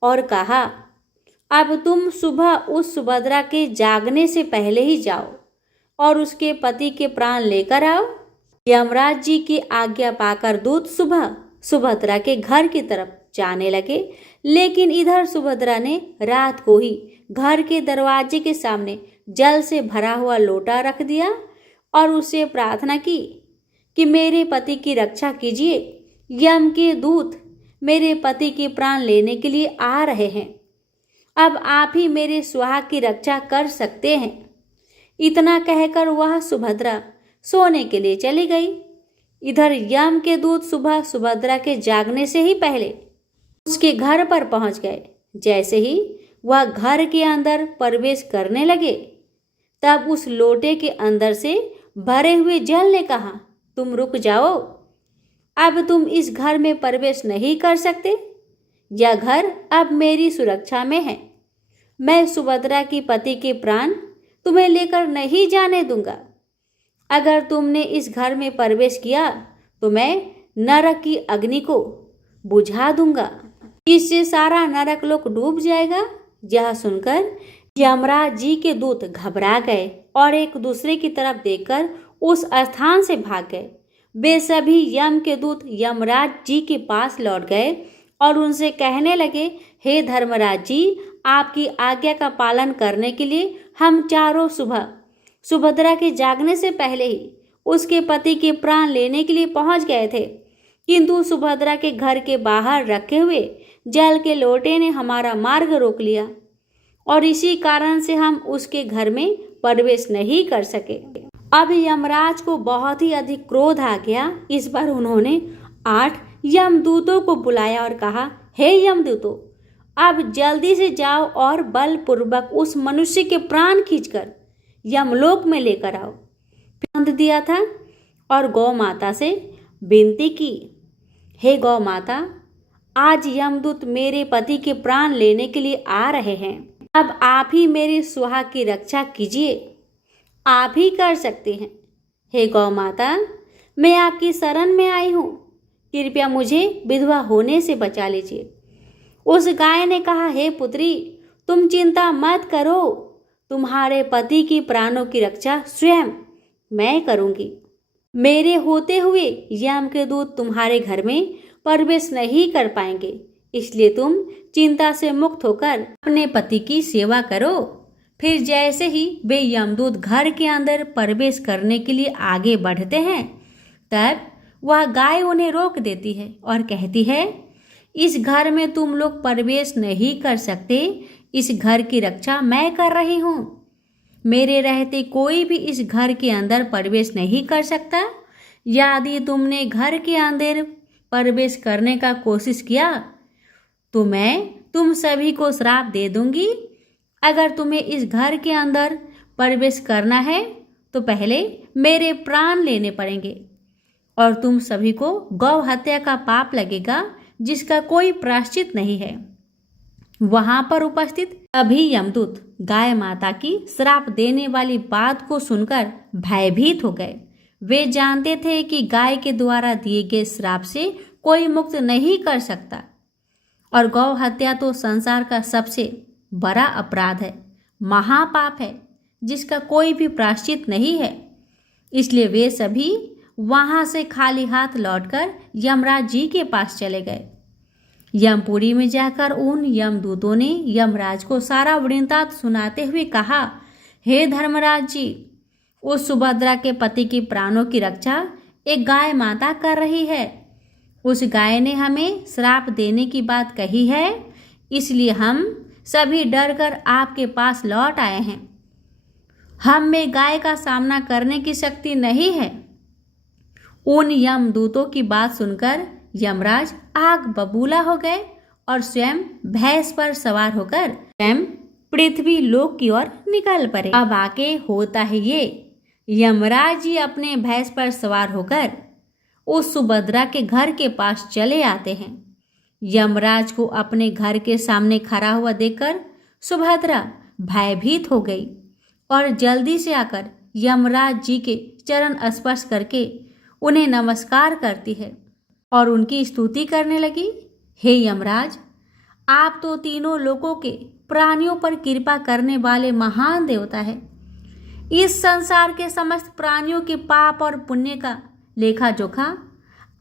और कहा, अब तुम सुबह उस सुभद्रा के जागने से पहले ही जाओ और उसके पति के प्राण लेकर आओ। यमराज जी की आज्ञा पाकर दूत सुबह सुभद्रा के घर की तरफ जाने लगे, लेकिन इधर सुभद्रा ने रात को ही घर के दरवाजे के सामने जल से भरा हुआ लोटा रख दिया और उससे प्रार्थना की कि मेरे पति की रक्षा कीजिए। यम के दूत मेरे पति के प्राण लेने के लिए आ रहे हैं। अब आप ही मेरे सुहाग की रक्षा कर सकते हैं। इतना कहकर वह सुभद्रा सोने के लिए चली गई। इधर यम के दूत सुबह सुभद्रा के जागने से ही पहले उसके घर पर पहुंच गए। जैसे ही वह घर के अंदर प्रवेश करने लगे, तब उस लोटे के अंदर से भरे हुए जल ने कहा, तुम रुक जाओ, अब तुम इस घर में प्रवेश नहीं कर सकते। यह घर अब मेरी सुरक्षा में है। मैं सुभद्रा की पति के प्राण तुम्हें लेकर नहीं जाने दूंगा। अगर तुमने इस घर में प्रवेश किया तो मैं नरक की अग्नि को बुझा दूंगा, इससे सारा नरक लोक डूब जाएगा। यह सुनकर यमराज जी के दूत घबरा गए और एक दूसरे की तरफ देखकर उस स्थान से भाग गए। वे सभी यम के दूत यमराज जी के पास लौट गए और उनसे कहने लगे, हे धर्मराज जी, आपकी आज्ञा का पालन करने के लिए हम चारों सुबह सुभद्रा के जागने से पहले ही उसके पति के प्राण लेने के लिए पहुंच गए थे, किंतु सुभद्रा के घर के बाहर रखे हुए जल के लोटे ने हमारा मार्ग रोक लिया और इसी कारण से हम उसके घर में प्रवेश नहीं कर सके। अब यमराज को बहुत ही अधिक क्रोध आ गया। इस बार उन्होंने 8 यमदूतों को बुलाया और कहा, हे यमदूतों, अब जल्दी से जाओ और बलपूर्वक उस मनुष्य के प्राण खींचकर यमलोक में लेकर आओ। फिर दिया था और गौ माता से विनती की, हे गौ माता, आज यमदूत मेरे पति के प्राण लेने के लिए आ रहे हैं। अब आप ही मेरे सुहाग की रक्षा कीजिए, आप ही कर सकते हैं। हे गौ माता, मैं आपकी शरण में आई हूँ, कृपया मुझे विधवा होने से बचा लीजिए। उस गाय ने कहा, हे पुत्री, तुम चिंता मत करो, तुम्हारे पति की प्राणों की रक्षा स्वयं मैं करूंगी। मेरे होते हुए यम के दूत तुम्हारे घर में प्रवेश नहीं कर पाएंगे, इसलिए तुम चिंता से मुक्त होकर अपने पति की सेवा करो। फिर जैसे ही वे यमदूत घर के अंदर प्रवेश करने के लिए आगे बढ़ते हैं, तब वह गाय उन्हें रोक देती है और कहती है, इस घर में तुम लोग प्रवेश नहीं कर सकते, इस घर की रक्षा मैं कर रही हूँ। मेरे रहते कोई भी इस घर के अंदर प्रवेश नहीं कर सकता। यदि तुमने घर के अंदर प्रवेश करने का कोशिश किया तो मैं तुम सभी को श्राप दे दूंगी। अगर तुम्हें इस घर के अंदर प्रवेश करना है तो पहले मेरे प्राण लेने पड़ेंगे और तुम सभी को गौ हत्या का पाप लगेगा, जिसका कोई प्रायश्चित नहीं है। वहां पर उपस्थित सभी यमदूत गाय माता की श्राप देने वाली बात को सुनकर भयभीत हो गए। वे जानते थे कि गाय के द्वारा दिए गए श्राप से कोई मुक्त नहीं कर सकता और गौ हत्या तो संसार का सबसे बड़ा अपराध है, महापाप है, जिसका कोई भी प्रायश्चित नहीं है। इसलिए वे सभी वहां से खाली हाथ लौटकर यमराज जी के पास चले गए। यमपुरी में जाकर उन यमदूतों ने यमराज को सारा वृत्तांत सुनाते हुए कहा, हे धर्मराज जी, उस सुभद्रा के पति की प्राणों की रक्षा एक गाय माता कर रही है। उस गाय ने हमें श्राप देने की बात कही है, इसलिए हम सभी डरकर आपके पास लौट आए हैं। हम में गाय का सामना करने की शक्ति नहीं है। उन यमदूतों की बात सुनकर यमराज आग बबूला हो गए और स्वयं भैंस पर सवार होकर स्वयं पृथ्वी लोक की ओर निकल पड़े। अब आके होता है ये, यमराज जी अपने भैंस पर सवार होकर उस सुभद्रा के घर के पास चले आते हैं। यमराज को अपने घर के सामने खड़ा हुआ देखकर सुभद्रा भयभीत हो गई और जल्दी से आकर यमराज जी के चरण स्पर्श करके उन्हें नमस्कार करती है और उनकी स्तुति करने लगी। हे यमराज, आप तो तीनों लोकों के प्राणियों पर कृपा करने वाले महान देवता है। इस संसार के समस्त प्राणियों के पाप और पुण्य का लेखा जोखा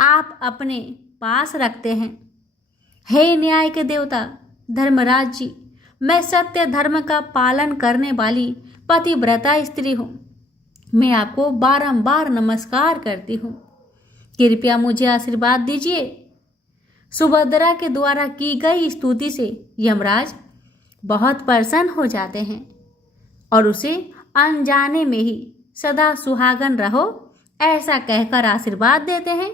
आप अपने पास रखते हैं। हे न्याय के देवता धर्मराज जी, मैं सत्य धर्म का पालन करने वाली पतिव्रता स्त्री हूँ। मैं आपको बारंबार नमस्कार करती हूँ। कृपया मुझे आशीर्वाद दीजिए। सुभद्रा के द्वारा की गई स्तुति से यमराज बहुत प्रसन्न हो जाते हैं और उसे अनजाने में ही सदा सुहागन रहो ऐसा कहकर आशीर्वाद देते हैं।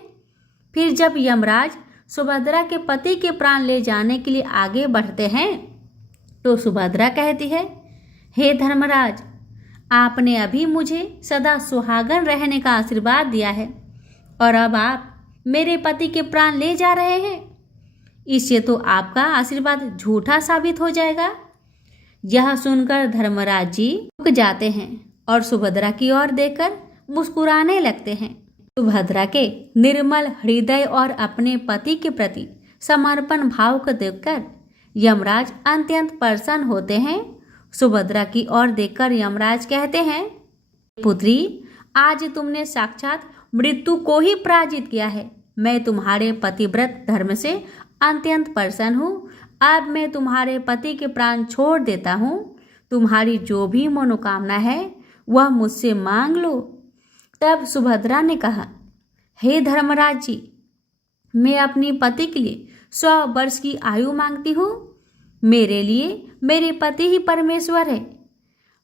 फिर जब यमराज सुभद्रा के पति के प्राण ले जाने के लिए आगे बढ़ते हैं तो सुभद्रा कहती है, हे धर्मराज, आपने अभी मुझे सदा सुहागन रहने का आशीर्वाद दिया है और अब आप मेरे पति के प्राण ले जा रहे हैं। इससे तो आपका आशीर्वाद झूठा साबित हो जाएगा। यह सुनकर धर्मराज जी रुक जाते हैं और सुभद्रा की ओर देखकर मुस्कुराने लगते हैं। सुभद्रा के निर्मल हृदय और अपने पति के प्रति समर्पण भाव को देखकर यमराज अत्यंत प्रसन्न होते हैं। सुभद्रा की ओर देखकर यमराज कहते हैं, पुत्री, आज तुमने साक्षात मृत्यु को ही पराजित किया है। मैं तुम्हारे पतिव्रत धर्म से अत्यंत प्रसन्न हूँ। अब मैं तुम्हारे पति के प्राण छोड़ देता हूँ। तुम्हारी जो भी मनोकामना है वह मुझसे मांग लो। तब सुभद्रा ने कहा, हे धर्मराज जी, मैं अपनी पति के लिए 100 वर्ष की आयु मांगती हूँ। मेरे लिए मेरे पति ही परमेश्वर है।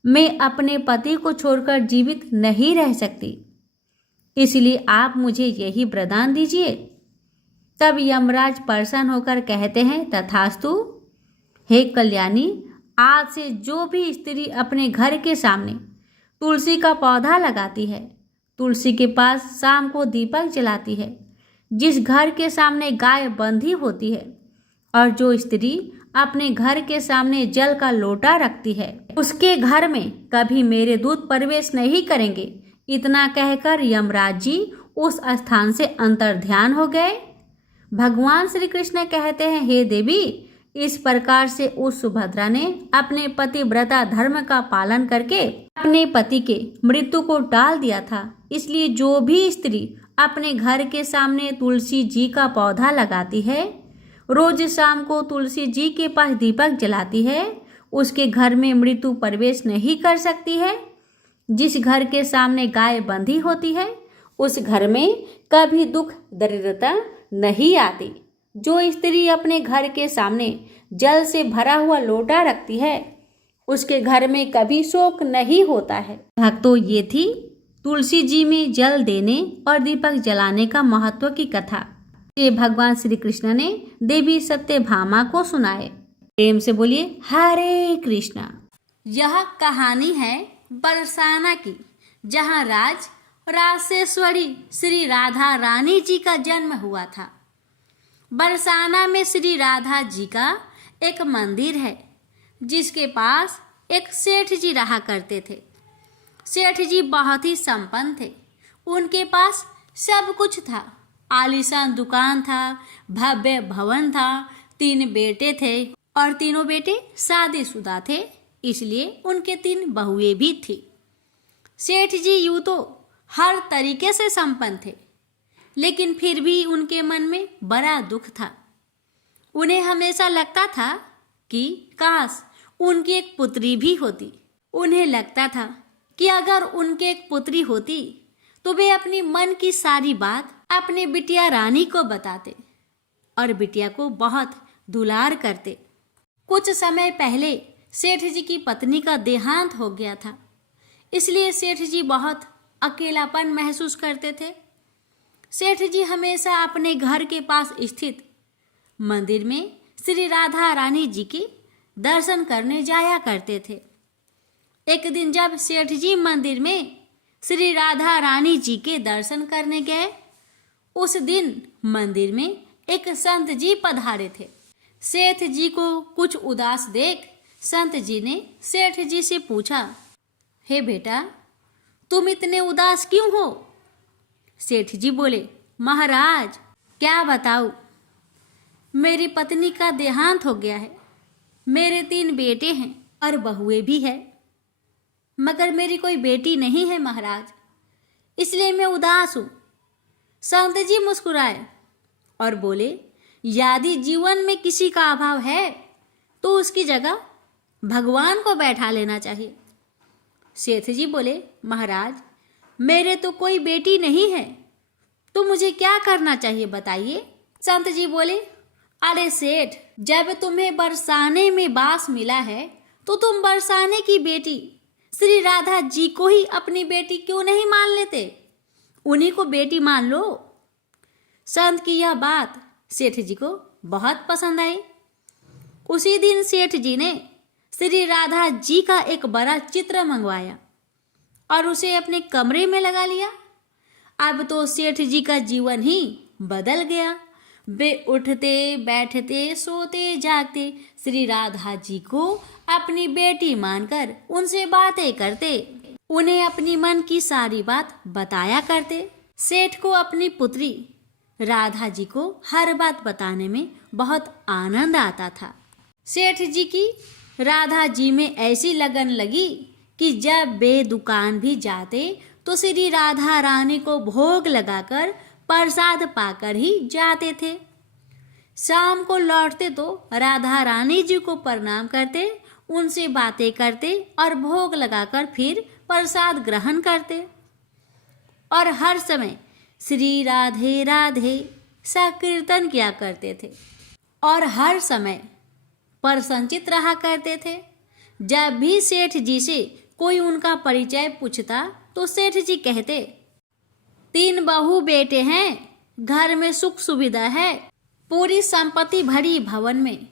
मैं अपने पति को छोड़कर जीवित नहीं रह सकती, इसलिए आप मुझे यही वरदान दीजिए। तब यमराज प्रसन्न होकर कहते हैं, तथास्तु। हे कल्याणी, आज से जो भी स्त्री अपने घर के सामने तुलसी का पौधा लगाती है, तुलसी के पास शाम को दीपक जलाती है, जिस घर के सामने गाय बंधी होती है और जो स्त्री अपने घर के सामने जल का लोटा रखती है, उसके घर में कभी मेरे दूत प्रवेश नहीं करेंगे। इतना कहकर यमराज जी उस स्थान से अंतर्ध्यान हो गए। भगवान श्री कृष्ण कहते हैं, हे देवी, इस प्रकार से उस सुभद्रा ने अपने पतिव्रता धर्म का पालन करके अपने पति के मृत्यु को टाल दिया था। इसलिए जो भी स्त्री अपने घर के सामने तुलसी जी का पौधा लगाती है, रोज शाम को तुलसी जी के पास दीपक जलाती है, उसके घर में मृत्यु प्रवेश नहीं कर सकती है। जिस घर के सामने गाय बंधी होती है उस घर में कभी दुख दरिद्रता नहीं आती। जो स्त्री अपने घर के सामने जल से भरा हुआ लोटा रखती है उसके घर में कभी शोक नहीं होता है। भक्तों, ये थी तुलसी जी में जल देने और दीपक जलाने का महत्व की कथा। ये भगवान श्री कृष्ण ने देवी सत्यभामा को सुनाए। प्रेम से बोलिए हरे कृष्णा। यह कहानी है बरसाना की, जहाँ रासेश्वरी श्री राधा रानी जी का जन्म हुआ था। बरसाना में श्री राधा जी का एक मंदिर है जिसके पास एक सेठ जी रहा करते थे। सेठ जी बहुत ही संपन्न थे। उनके पास सब कुछ था। आलीशान दुकान था, भव्य भवन था, 3 बेटे थे और तीनों बेटे शादीशुदा थे, इसलिए उनके 3 बहुएं भी थी। सेठ जी यूं तो हर तरीके से संपन्न थे, लेकिन फिर भी उनके मन में बड़ा दुख था। उन्हें हमेशा लगता था कि काश उनकी एक पुत्री भी होती। उन्हें लगता था कि अगर उनकी एक पुत्री होती तो वे अपनी मन की सारी बात अपने बिटिया रानी को बताते और बिटिया को बहुत दुलार करते। कुछ समय पहले सेठ जी की पत्नी का देहांत हो गया था, इसलिए सेठ जी बहुत अकेलापन महसूस करते थे। सेठ जी हमेशा अपने घर के पास स्थित मंदिर में श्री राधा रानी जी के दर्शन करने जाया करते थे। एक दिन जब सेठ जी मंदिर में श्री राधा रानी जी के दर्शन करने गए, उस दिन मंदिर में एक संत जी पधारे थे। सेठ जी को कुछ उदास देख संत जी ने सेठ जी से पूछा, हे बेटा, तुम इतने उदास क्यों हो? सेठ जी बोले, महाराज क्या बताऊं, मेरी पत्नी का देहांत हो गया है। मेरे 3 बेटे हैं और बहुएं भी है, मगर मेरी कोई बेटी नहीं है महाराज, इसलिए मैं उदास हूं। संत जी मुस्कुराए और बोले, यदि जीवन में किसी का अभाव है तो उसकी जगह भगवान को बैठा लेना चाहिए। सेठ जी बोले, महाराज मेरे तो कोई बेटी नहीं है, तो मुझे क्या करना चाहिए बताइए। संत जी बोले, अरे सेठ, जब तुम्हें बरसाने में बास मिला है तो तुम बरसाने की बेटी श्री राधा जी को ही अपनी बेटी क्यों नहीं मान लेते? उन्हीं को बेटी मान लो। संत की यह बात सेठ जी को बहुत पसंद आई। उसी दिन सेठ जी ने श्री राधा जी का एक बड़ा चित्र मंगवाया और उसे अपने कमरे में लगा लिया। अब तो सेठ जी का जीवन ही बदल गया। वे उठते बैठते सोते जागते श्री राधा जी को अपनी बेटी मानकर उनसे बातें करते, उन्हें अपनी मन की सारी बात बताया करते। सेठ को अपनी पुत्री राधा जी को हर बात बताने में बहुत आनंद आता था। सेठ जी की राधा जी में ऐसी लगन लगी कि जब वे दुकान भी जाते तो श्री राधा रानी को भोग लगाकर प्रसाद पाकर ही जाते थे। शाम को लौटते तो राधा रानी जी को प्रणाम करते, उनसे बातें करते और भोग लगाकर फिर प्रसाद ग्रहण करते और हर समय श्री राधे राधे सा कीर्तन किया करते थे और हर समय प्रसन्नचित रहा करते थे। जब भी सेठ जी से कोई उनका परिचय पूछता तो सेठ जी कहते, 3 बहू बेटे हैं, घर में सुख सुविधा है, पूरी संपत्ति भरी भवन में,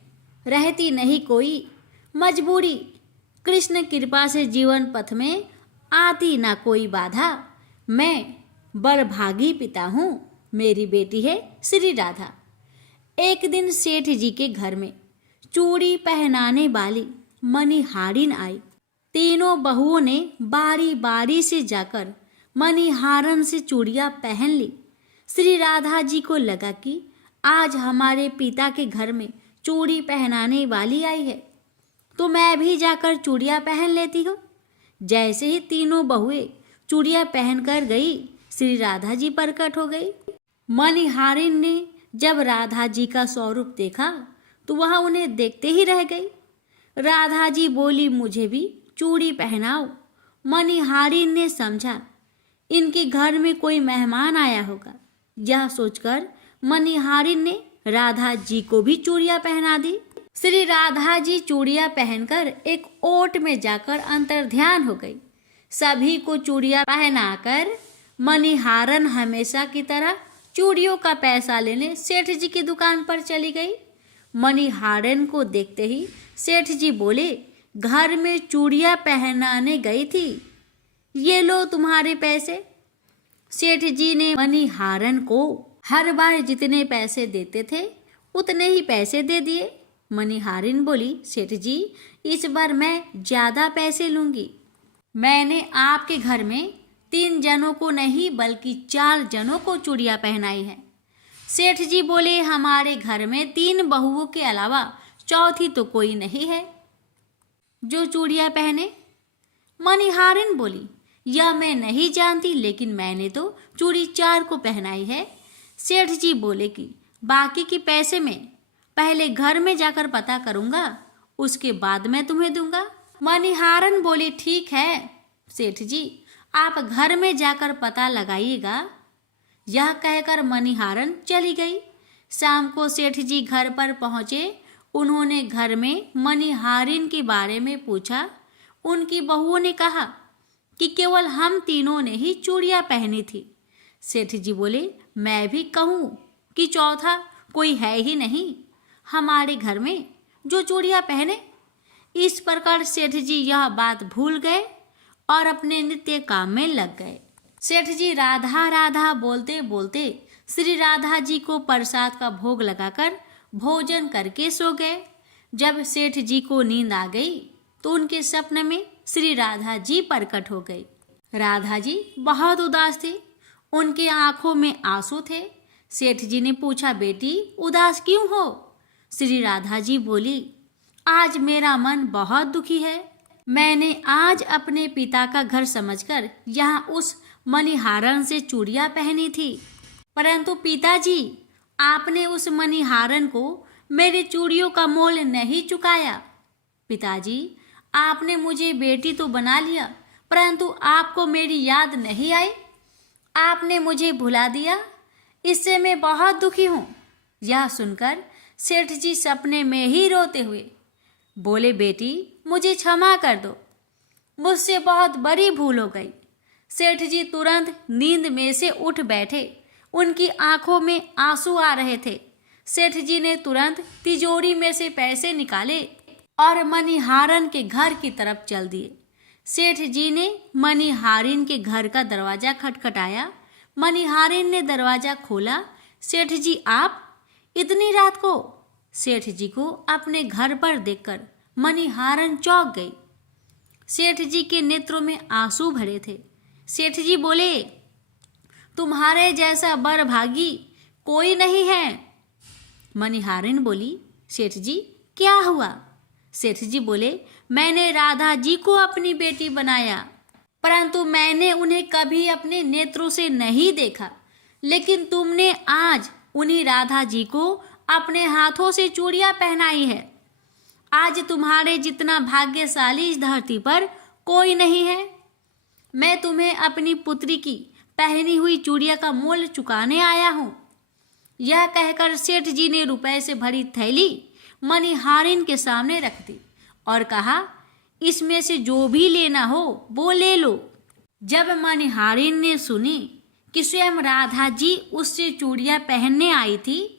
रहती नहीं कोई मजबूरी, कृष्ण कृपा से जीवन पथ में आती ना कोई बाधा, मैं बड़भागी पिता हूँ, मेरी बेटी है श्री राधा। एक दिन सेठ जी के घर में चूड़ी पहनाने वाली मणिहारिन आई। तीनों बहुओं ने बारी बारी से जाकर मणिहारन से चूड़ियां पहन ली। श्री राधा जी को लगा कि आज हमारे पिता के घर में चूड़ी पहनाने वाली आई है, तो मैं भी जाकर चूड़ियां पहन लेती हूँ। जैसे ही तीनों बहुएं चूड़ियां पहनकर गई, श्री राधा जी प्रकट हो गई। मणिहारिन ने जब राधा जी का स्वरूप देखा तो वह उन्हें देखते ही रह गई। राधा जी बोली, मुझे भी चूड़ी पहनाओ। मणिहारिन ने समझा इनके घर में कोई मेहमान आया होगा। यह सोचकर मणिहारिन ने राधा जी को भी चूड़ियां पहना दी। श्री राधा जी चूड़ियां पहनकर एक ओट में जाकर अंतर्ध्यान हो गई। सभी को चूड़ियां पहनाकर मणिहारन हमेशा की तरह चूड़ियों का पैसा लेने सेठ जी की दुकान पर चली गई। मणिहारन को देखते ही सेठ जी बोले, घर में चूड़ियां पहनाने गई थी, ये लो तुम्हारे पैसे। सेठ जी ने मणिहारन को हर बार जितने पैसे देते थे उतने ही पैसे दे दिए। मणिहारिन बोली, सेठ जी इस बार मैं ज्यादा पैसे लूंगी। मैंने आपके घर में 3 जनों को नहीं बल्कि 4 जनों को चूड़ियां पहनाई है। सेठ जी बोले, हमारे घर में 3 बहुओं के अलावा चौथी तो कोई नहीं है जो चूड़ियां पहने। मणिहारिन बोली, यह मैं नहीं जानती, लेकिन मैंने तो चूड़ी 4 को पहनाई है। सेठ जी बोले कि बाकी के पैसे में पहले घर में जाकर पता करूंगा, उसके बाद मैं तुम्हें दूंगा। मणिहारन बोले, ठीक है सेठ जी, आप घर में जाकर पता लगाइएगा। यह कहकर मणिहारन चली गई। शाम को सेठ जी घर पर पहुंचे। उन्होंने घर में मणिहारिन के बारे में पूछा। उनकी बहुओं ने कहा कि केवल हम तीनों ने ही चूड़ियां पहनी थी। सेठ जी बोले, मैं भी कहूँ कि चौथा कोई है ही नहीं हमारे घर में जो चूड़ियां पहने। इस प्रकार सेठ जी यह बात भूल गए और अपने नित्य काम में लग गए। सेठ जी राधा राधा बोलते बोलते श्री राधा जी को प्रसाद का भोग लगाकर भोजन करके सो गए। जब सेठ जी को नींद आ गई तो उनके स्वप्न में श्री राधा जी प्रकट हो गई। राधा जी बहुत उदास थे, उनके आंखों में आंसू थे। सेठ जी ने पूछा, बेटी उदास क्यों हो? श्री राधा जी बोली, आज मेरा मन बहुत दुखी है। मैंने आज अपने पिता का घर समझकर यहाँ उस मणिहारन से चूड़ियां पहनी थी, परंतु पिताजी आपने उस मणिहारन को मेरी चूड़ियों का मोल नहीं चुकाया। पिताजी आपने मुझे बेटी तो बना लिया, परंतु आपको मेरी याद नहीं आई, आपने मुझे भुला दिया, इससे मैं बहुत दुखी हूँ। यह सुनकर सेठ जी सपने में ही रोते हुए बोले, बेटी मुझे क्षमा कर दो, मुझसे बहुत बड़ी भूल हो गई। सेठ जी तुरंत नींद में से उठ बैठे, उनकी आंखों में आंसू आ रहे थे। सेठ जी ने तुरंत तिजोरी में से पैसे निकाले और मणिहारन के घर की तरफ चल दिए। सेठ जी ने मणिहारिन के घर का दरवाजा खटखटाया। मणिहारिन ने दरवाजा खोला। सेठ जी आप इतनी रात को? सेठ जी को अपने घर पर देखकर मणिहारन चौंक गई। सेठ जी के नेत्रों में आंसू भरे थे। सेठ जी बोले, तुम्हारे जैसा बड़भागी कोई नहीं है। मणिहारिन बोली, सेठ जी क्या हुआ? सेठ जी बोले, मैंने राधा जी को अपनी बेटी बनाया, परंतु मैंने उन्हें कभी अपने नेत्रों से नहीं देखा, लेकिन तुमने आज उन्हीं राधा जी को अपने हाथों से चूड़ियां पहनाई है। आज तुम्हारे जितना भाग्यशाली इस धरती पर कोई नहीं है। मैं तुम्हें अपनी पुत्री की पहनी हुई चूड़ियां का मोल चुकाने आया हूँ। यह कहकर सेठ जी ने रुपए से भरी थैली मणिहारिन के सामने रख दी और कहा, इसमें से जो भी लेना हो वो ले लो। जब मणिहारिन ने सुनी कि स्वयं राधा जी उससे चूड़ियां पहनने आई थी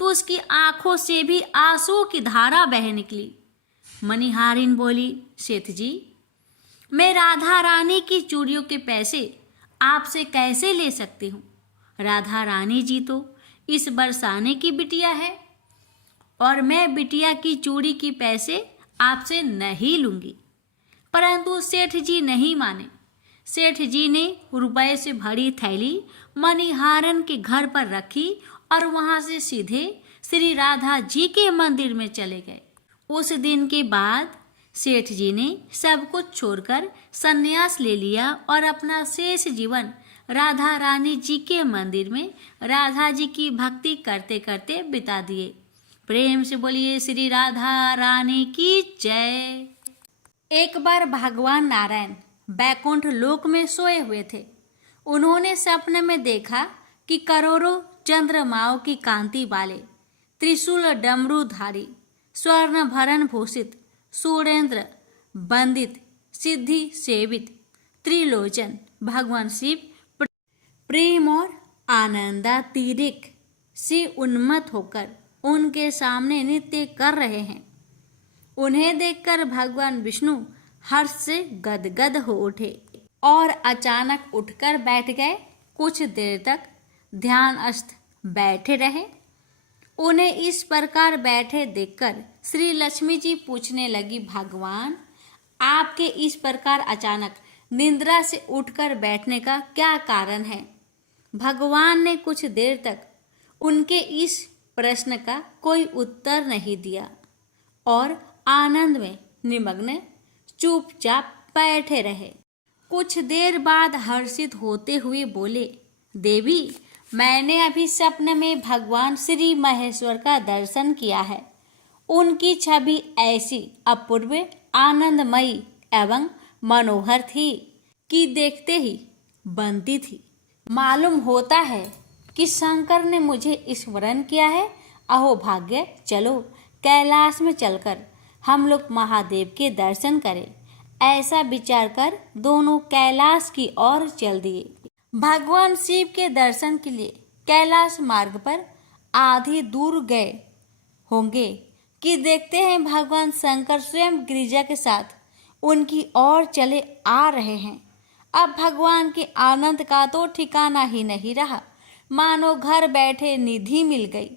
तो उसकी आंखों से भी आंसू की धारा बह निकली। मणिहारिन बोली, सेठ जी मैं राधा रानी की चूड़ियों के पैसे आपसे कैसे ले सकती हूँ? राधा रानी जी तो इस बरसाने की बिटिया है और मैं बिटिया की चूड़ी की पैसे आपसे नहीं लूंगी। परंतु सेठ जी नहीं माने। सेठ जी ने रुपए से भरी थैली मणिहारन के घर पर रखी और वहां से सीधे श्री राधा जी के मंदिर में चले गए। उस दिन के बाद सेठ जी ने सब कुछ छोड़कर संन्यास ले लिया और अपना शेष जीवन राधा रानी जी के मंदिर में राधा जी की भक्ति करते करते बिता दिए। प्रेम से बोलिए श्री राधा रानी की जय। एक बार भगवान नारायण बैकुंठ लोक में सोए हुए थे। उन्होंने सपने में देखा कि करोड़ों चंद्रमाओं की कांति वाले, त्रिशूल डमरूधारी, स्वर्ण भरण भूषित, सुरेंद्र बंदित, सिद्धि सेवित, त्रिलोचन भगवान शिव प्रेम और आनंदातिरेक से उन्मत्त होकर उनके सामने नृत्य कर रहे हैं। उन्हें देखकर भगवान विष्णु हर्ष से गदगद हो उठे और अचानक उठकर बैठ गए। कुछ देर तक ध्यानस्थ बैठे रहे। उन्हें इस प्रकार बैठे देखकर श्री लक्ष्मी जी पूछने लगी, भगवान आपके इस प्रकार अचानक निद्रा से उठकर बैठने का क्या कारण है? भगवान ने कुछ देर तक उनके इस प्रश्न का कोई उत्तर नहीं दिया और आनंद में निमग्न चुपचाप बैठे रहे। कुछ देर बाद हर्षित होते हुए बोले, देवी मैंने अभी सपने में भगवान श्री महेश्वर का दर्शन किया है। उनकी छवि ऐसी अपूर्व, आनंदमयी एवं मनोहर थी कि देखते ही बनती थी। मालूम होता है कि शंकर ने मुझे स्मरण किया है। अहो भाग्य, चलो कैलाश में चलकर हम लोग महादेव के दर्शन करें। ऐसा विचार कर दोनों कैलाश की ओर चल दिए। भगवान शिव के दर्शन के लिए कैलाश मार्ग पर आधी दूर गए होंगे कि देखते हैं भगवान शंकर स्वयं गिरिजा के साथ उनकी ओर चले आ रहे हैं। अब भगवान के आनंद का तो ठिकाना ही नहीं रहा, मानो घर बैठे निधि मिल गई।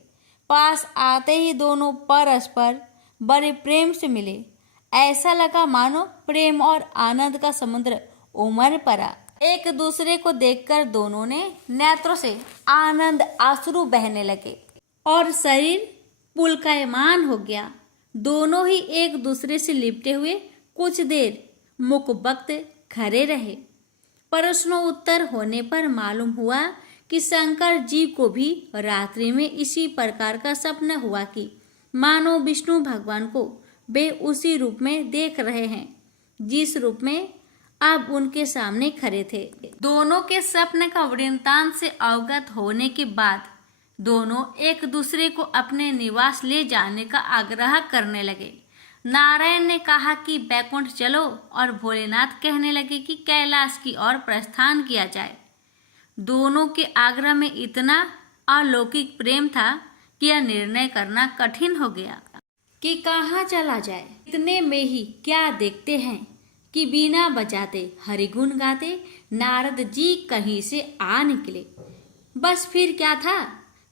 पास आते ही दोनों परस्पर बड़े प्रेम से मिले। ऐसा लगा मानो प्रेम और आनंद का समुद्र उमड़ पड़ा। एक दूसरे को देखकर दोनों ने नेत्रों से आनंद आंसू बहने लगे और शरीर पुलकायमान हो गया। दोनों ही एक दूसरे से लिपटे हुए कुछ देर मुखबख्त खड़े रहे। प्रश्नों उत्तर होने पर मालूम हुआ कि शंकर जी को भी रात्रि में इसी प्रकार का सपना हुआ कि मानो विष्णु भगवान को वे उसी रूप में देख रहे हैं जिस रूप में अब उनके सामने खड़े थे। दोनों के स्वप्न का वृत्तांत से अवगत होने के बाद दोनों एक दूसरे को अपने निवास ले जाने का आग्रह करने लगे। नारायण ने कहा कि बैकुंठ चलो और भोलेनाथ कहने लगे कि कैलाश की ओर प्रस्थान किया जाए। दोनों के आग्रह में इतना अलौकिक प्रेम था कि यह निर्णय करना कठिन हो गया कि कहाँ चला जाए। इतने में ही क्या देखते हैं कि बीना बजाते हरिगुण गाते नारद जी कहीं से आ निकले। बस फिर क्या था,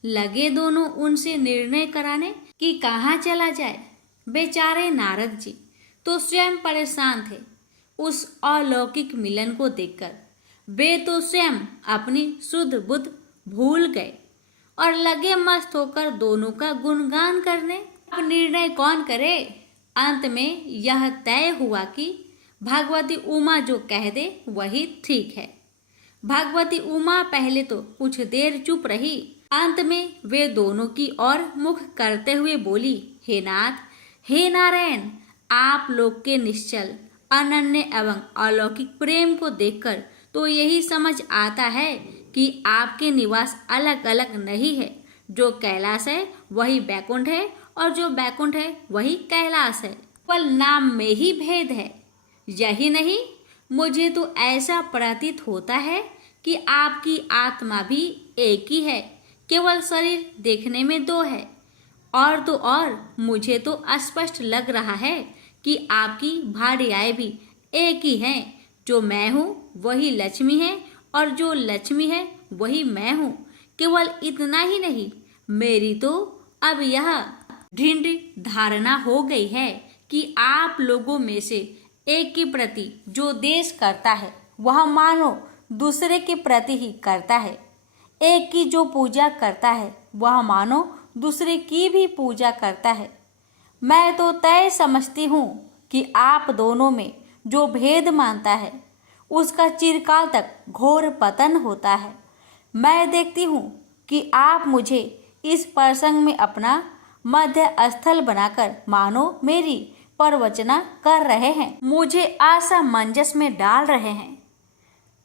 लगे दोनों उनसे निर्णय कराने कि कहाँ चला जाए। बेचारे नारद जी तो स्वयं परेशान थे उस अलौकिक मिलन को देखकर। वे तो स्वयं अपनी शुद्ध बुद्ध भूल गए और लगे मस्त होकर दोनों का गुणगान करने। अब निर्णय कौन करे? अंत में यह तय हुआ कि भगवती उमा जो कह दे वही ठीक है। भगवती उमा पहले तो कुछ देर चुप रही। अंत में वे दोनों की ओर मुख करते हुए बोली, हे नाथ, हे नारायण, आप लोग के निश्चल अनन्य एवं अलौकिक प्रेम को देखकर तो यही समझ आता है कि आपके निवास अलग अलग नहीं है। जो कैलाश है वही बैकुंठ है और जो बैकुंठ है वही कैलाश है। केवल नाम में ही भेद है। यही नहीं, मुझे तो ऐसा प्रतीत होता है कि आपकी आत्मा भी एक ही है, केवल शरीर देखने में दो है। और तो और मुझे तो स्पष्ट लग रहा है कि आपकी भार्याएं भी एक ही हैं। जो मैं हूँ वही लक्ष्मी है और जो लक्ष्मी है वही मैं हूँ। केवल इतना ही नहीं, मेरी तो अब यह दृढ़ धारणा हो गई है कि आप लोगों में से एक के प्रति जो देश करता है वह मानो दूसरे के प्रति ही करता है। एक की जो पूजा करता है वह मानो दूसरे की भी पूजा करता है। मैं तो तय समझती हूँ कि आप दोनों में जो भेद मानता है उसका चिरकाल तक घोर पतन होता है। मैं देखती हूँ कि आप मुझे इस प्रसंग में अपना मध्य स्थल बनाकर मानो मेरी प्रवचना कर रहे हैं, मुझे असमंजस में डाल रहे हैं,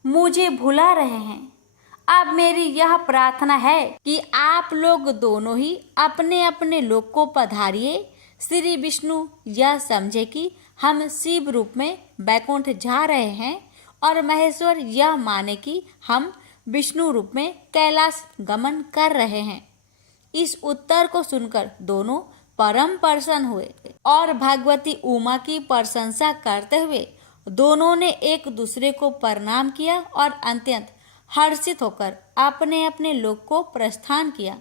मुझे भुला रहे हैं। अब मेरी यह प्रार्थना है कि आप लोग दोनों ही अपने अपने लोक को पधारिए। श्री विष्णु यह समझे कि हम शिव रूप में बैकुंठ जा रहे हैं और महेश्वर यह माने कि हम विष्णु रूप में कैलाश गमन कर रहे हैं। इस उत्तर को सुनकर दोनों परम प्रसन्न हुए और भगवती उमा की प्रशंसा करते हुए दोनों ने एक दूसरे को प्रणाम किया और अत्यंत हर्षित होकर अपने अपने लोक को प्रस्थान किया।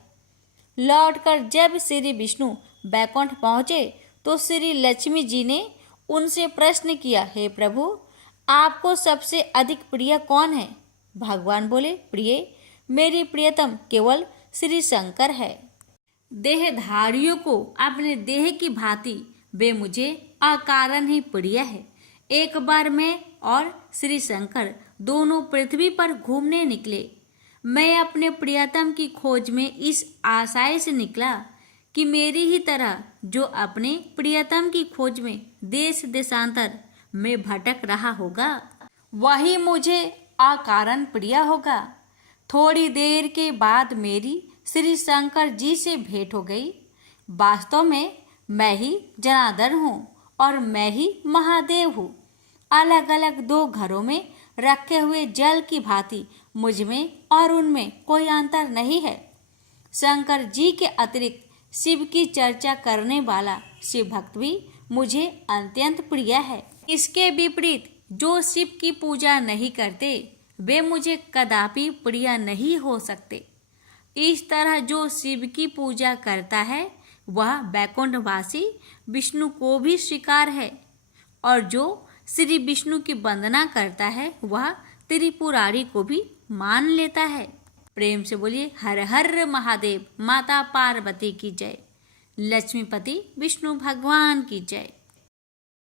लौटकर जब श्री विष्णु बैकुंठ पहुँचे तो श्री लक्ष्मी जी ने उनसे प्रश्न किया, हे प्रभु, आपको सबसे अधिक प्रिय कौन है? भगवान बोले, प्रिय, मेरी प्रियतम केवल श्री शंकर है। देहधारियों को अपने देह की भांति वे मुझे अकारण ही प्रिय है। एक बार मैं और श्री शंकर दोनों पृथ्वी पर घूमने निकले। मैं अपने प्रियतम की खोज में इस आशय से निकला कि मेरी ही तरह जो अपने प्रियतम की खोज में देश देशांतर में भटक रहा होगा, वही मुझे अकारण प्रिय होगा। थोड़ी देर के बाद मेरी श्री शंकर जी से भेंट हो गई। वास्तव में मैं ही जनार्दन हूँ और मैं ही महादेव हूँ। अलग अलग दो घरों में रखे हुए जल की भांति मुझ में और उनमें कोई अंतर नहीं है। शंकर जी के अतिरिक्त शिव की चर्चा करने वाला शिव भक्त भी मुझे अत्यंत प्रिय है। इसके विपरीत जो शिव की पूजा नहीं करते वे मुझे कदापि प्रिय नहीं हो सकते। इस तरह जो शिव की पूजा करता है वह बैकुंठवासी विष्णु को भी स्वीकार है और जो श्री विष्णु की वंदना करता है वह त्रिपुरारी को भी मान लेता है। प्रेम से बोलिए हर हर महादेव। माता पार्वती की जय। लक्ष्मीपति विष्णु भगवान की जय।